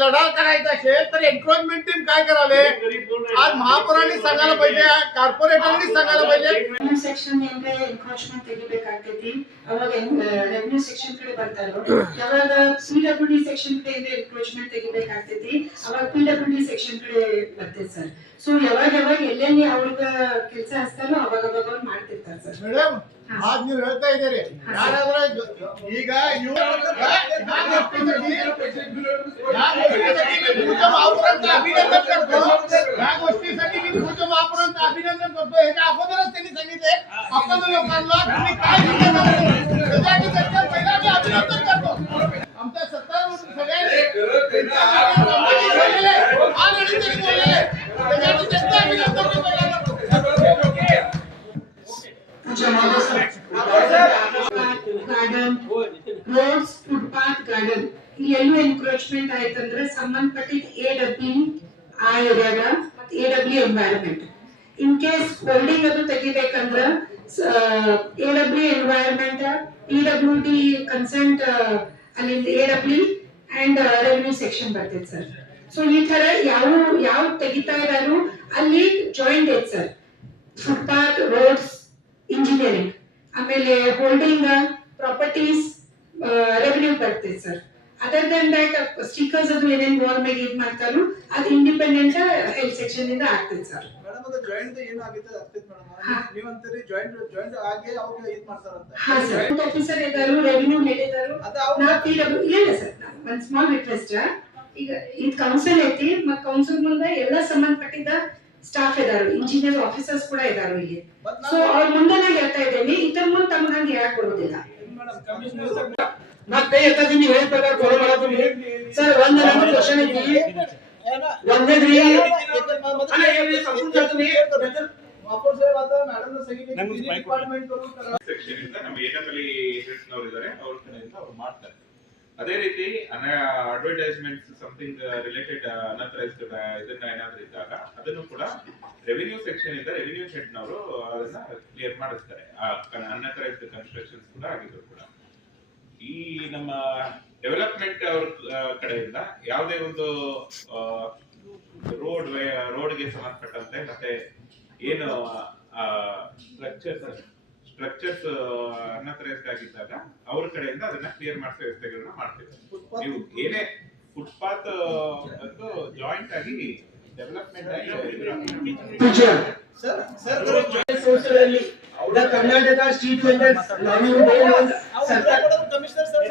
लढा करायचा असेल तर एन्क्रोचमेंट टीम काय कराले? आज महापौरांनी सांगायला पाहिजे, ಕಾರ್ಪೊರೇಟರ್नी सांगायला पाहिजे. ರೆವಿನ್ಯೂ ಸೆಕ್ಷನ್ ಏನ್ರೆ ಎನ್ಕ್ರೋಚ್ಮೆಂಟ್ ತೆಗಿಬೇಕಾಗ್ತೈತಿ ಅವಾಗ ರೆವಿನ್ಯೂ ಸೆಕ್ಷನ್ ಕಡೆ ಬರ್ತಾರೋ, ಯಾವಾಗ PWD ಸೆಕ್ಷನ್ ಕಡೆ ಎನ್ಕ್ರೋಚ್ಮೆಂಟ್ ತೆಗಿಬೇಕಾಗ್ತೈತಿ ಅವಾಗ PWD ಸೆಕ್ಷನ್ ಕಡೆ ಬರ್ತೈತಿ ಸರ್. ಸೊ ಯಾವಾಗ ಎಲ್ಲೆಲ್ಲಿ ಅವ್ರಿಗೆ ಕೆಲಸ ಹಚ್ತಾರೋ ಅವಾಗ ಅವ್ರು ಮಾಡ್ತಿರ್ತಾರೆ ಸರ್. ಮೇಡಮ್ आज ನೀವು ಹೇಳ್ತಾ ಇದ್ದೀರಿ ಯಾರಾದ್ರೆ ಈಗ अभिनंदन करतो या गोष्टीसाठी मी तुमच्या महापौरांचं अभिनंदन करतो. ह्याच्या अगोदरच त्यांनी सांगितले आपण लोकांना तुम्ही काय त्यासाठी त्यांच्या पहिला मी अभिनंदन करतो. आमच्या सत्ता सगळ्यांनी त्यासाठी त्यांचं अभिनंदन करतो. ಗಾರ್ಡನ್ ರೋಡ್ಸ್ ಫುಟ್ಪಾತ್ ಗಾರ್ಡನ್ ಎಲ್ಲೂ ಎನ್ಕ್ರೋಚ್ಮೆಂಟ್ ಆಯ್ತಂದ್ರೆ ಸಂಬಂಧಪಟ್ಟಿದ್ದ AW ಆ ಏರಿಯಾಗ AW environment in case holding ಅದು ತೆಗಿಬೇಕಂದ್ರ AW ಎನ್ವೈರನ್ಮೆಂಟ್ PWD ಕನ್ಸೆಂಟ್ ಅಲ್ಲಿಂದ AW ಅಂಡ್ ರೆವಿನ್ಯೂ ಸೆಕ್ಷನ್ ಬರ್ತೈತೆ ಸರ್. ಸೊ ಈ ತರ ಯಾವ ತೆಗಿತಾ ಇದಾರು ಅಲ್ಲಿ ಜಾಯಿಂಟ್ ಐತೆ ಸರ್. ಫುಟ್ಪಾತ್ ರೋಡ್ಸ್ ಇಂಜಿನಿಯರಿಂಗ್ ಆಮೇಲೆ ಹೋಲ್ಡಿಂಗ್ ಪ್ರಾಪರ್ಟೀಸ್ ರೆವಿನ್ಯೂ ಬರ್ತೈತೆ sir. Other than that stickers ಅದು ಏನೇನು ಗೌರ್ಮೆಂಟ್ ಇದು ಮಾಡ್ತಾರೋ ಅದು ಇಂಡಿಪೆಂಡೆಂಟ್ ಹೆಲ್ತ್ ಸೆಕ್ಷನ್ ಇಂದ ಆಗ್ತೈತೆ ಸರ್. ಮೇಡಮ್ ಅದು ಜಾಯಿಂಟ್ ಏನು ಆಗುತ್ತೆ ಆಗ್ತೈತೆ ಮೇಡಮ್ ನೀವು ಅಂತೀರಿ ಜಾಯಿಂಟ್ ಆಗಿ ಅವ್ರಿಗೆ ಇದು ಮಾಡ್ತಾರಂತ. ಹಾ ಸರ್ ಆಫೀಸರ್ ಇದ್ದಾರು ರೆವಿನ್ಯೂ ಹೆಡ್ ಇದ್ದಾರು ನಾ PW ಇಲ್ಲ ಸರ್. ಒಂದು ಸ್ಮಾಲ್ ರಿಕ್ವೆಸ್ಟ್, ಈಗ ಇದು ಕೌನ್ಸಿಲ್ ಐತಿ ಮತ್ತು ಕೌನ್ಸಿಲ್ ಮುಂದೆ ಎಲ್ಲ ಸಂಬಂಧಪಟ್ಟಿದ್ದ ಸ್ಟಾಫ್ ಇದಾರು, ಇಂಜಿನಿಯರ್ ಆಫೀಸರ್ಸ್ ಕೂಡ ಇದಾರು ಇಲ್ಲಿ. ಸೊ ಅವ್ರ ಮುಂದೆ ನಾ ಹೇಳ್ತಾ ಇದ್ದೇನೆ, ಇದ್ರ ಮುಂದೆ ತಮ್ಗೆ ಹಂಗೆ ಹೇಳಕ್ ಕೊಡೋದಿಲ್ಲ. ನಾ ಕೈ ಎತ್ತದೀನಿ ನೀವು ಹೇಳಿದ ಪ್ರಕಾರ ಫಾಲೋ ಮಾಡತ್ತೀನಿ ಸರ್. ಒಂದು ನನ್ನ ಕ್ವಶನ್ ಐತಿ ಒಂದೇದ್ರಿ ವಾಪಸ್ ಮೇಡಮ್ ಸಹಿ ಡಿಪಾರ್ಟ್ಮೆಂಟ್ ಸೆಕ್ಷನ್ ಇಂದ ನಮ್ಮ ಏಕತಳಿ ಹೆಲ್ತ್ನವರು ಇದ್ದಾರೆ ಅವ್ರ ಕಡೆಯಿಂದ ಅವ್ರು ಮಾಡ್ತಾರೆ. ಅದೇ ರೀತಿ ಅಡ್ವರ್ಟೈಸ್ಮೆಂಟ್ ಸಮಥಿಂಗ್ ರಿಲೇಟೆಡ್ ಅನ್ಅಥರೈಸ್ಡ್ ಇದನ್ನ ಏನಾದ್ರೂ ಇದ್ದಾಗ ಅದನ್ನು ಕೂಡ ರೆವಿನ್ಯೂ ಸೆಕ್ಷನ್ ಇಂದ ರೆವಿನ್ಯೂ ಹೆಡ್ ನವರು ಅದನ್ನ ಕ್ಲಿಯರ್ ಮಾಡಿಸ್ತಾರೆ. ಅನ್ಅಥರೈಸ್ಡ್ ಕನ್ಸ್ಟ್ರಕ್ಷನ್ಸ್ ಕೂಡ ಆಗಿದ್ರು ಕೂಡ ಈ ನಮ್ಮ ಡೆವಲಪ್ಮೆಂಟ್ ಅವ್ರ ಕಡೆಯಿಂದ ಯಾವುದೇ ಒಂದು ರೋಡ್ಗೆ ಸಂಬಂಧಪಟ್ಟಂತೆ ಮತ್ತೆ ಏನು ಸ್ಟ್ರಕ್ಚರ್ಸ್ ಅನ್ಅಥರೈಸ್ಡ್ ಆಗಿದ್ದಾಗ ಅವ್ರ ಕಡೆಯಿಂದ ಅದನ್ನ ಕ್ಲಿಯರ್ ಮಾಡಿಸೋ ವ್ಯವಸ್ಥೆಗಳನ್ನ ಮಾಡ್ತೀವಿ. ನೀವು ಏನೇ ಫುಟ್ಪಾತ್ ಮತ್ತು ಜಾಯಿಂಟ್ ಆಗಿ ಡೆವಲಪ್ಮೆಂಟ್ ಆಗಿ Karnataka street vendors commissioner sir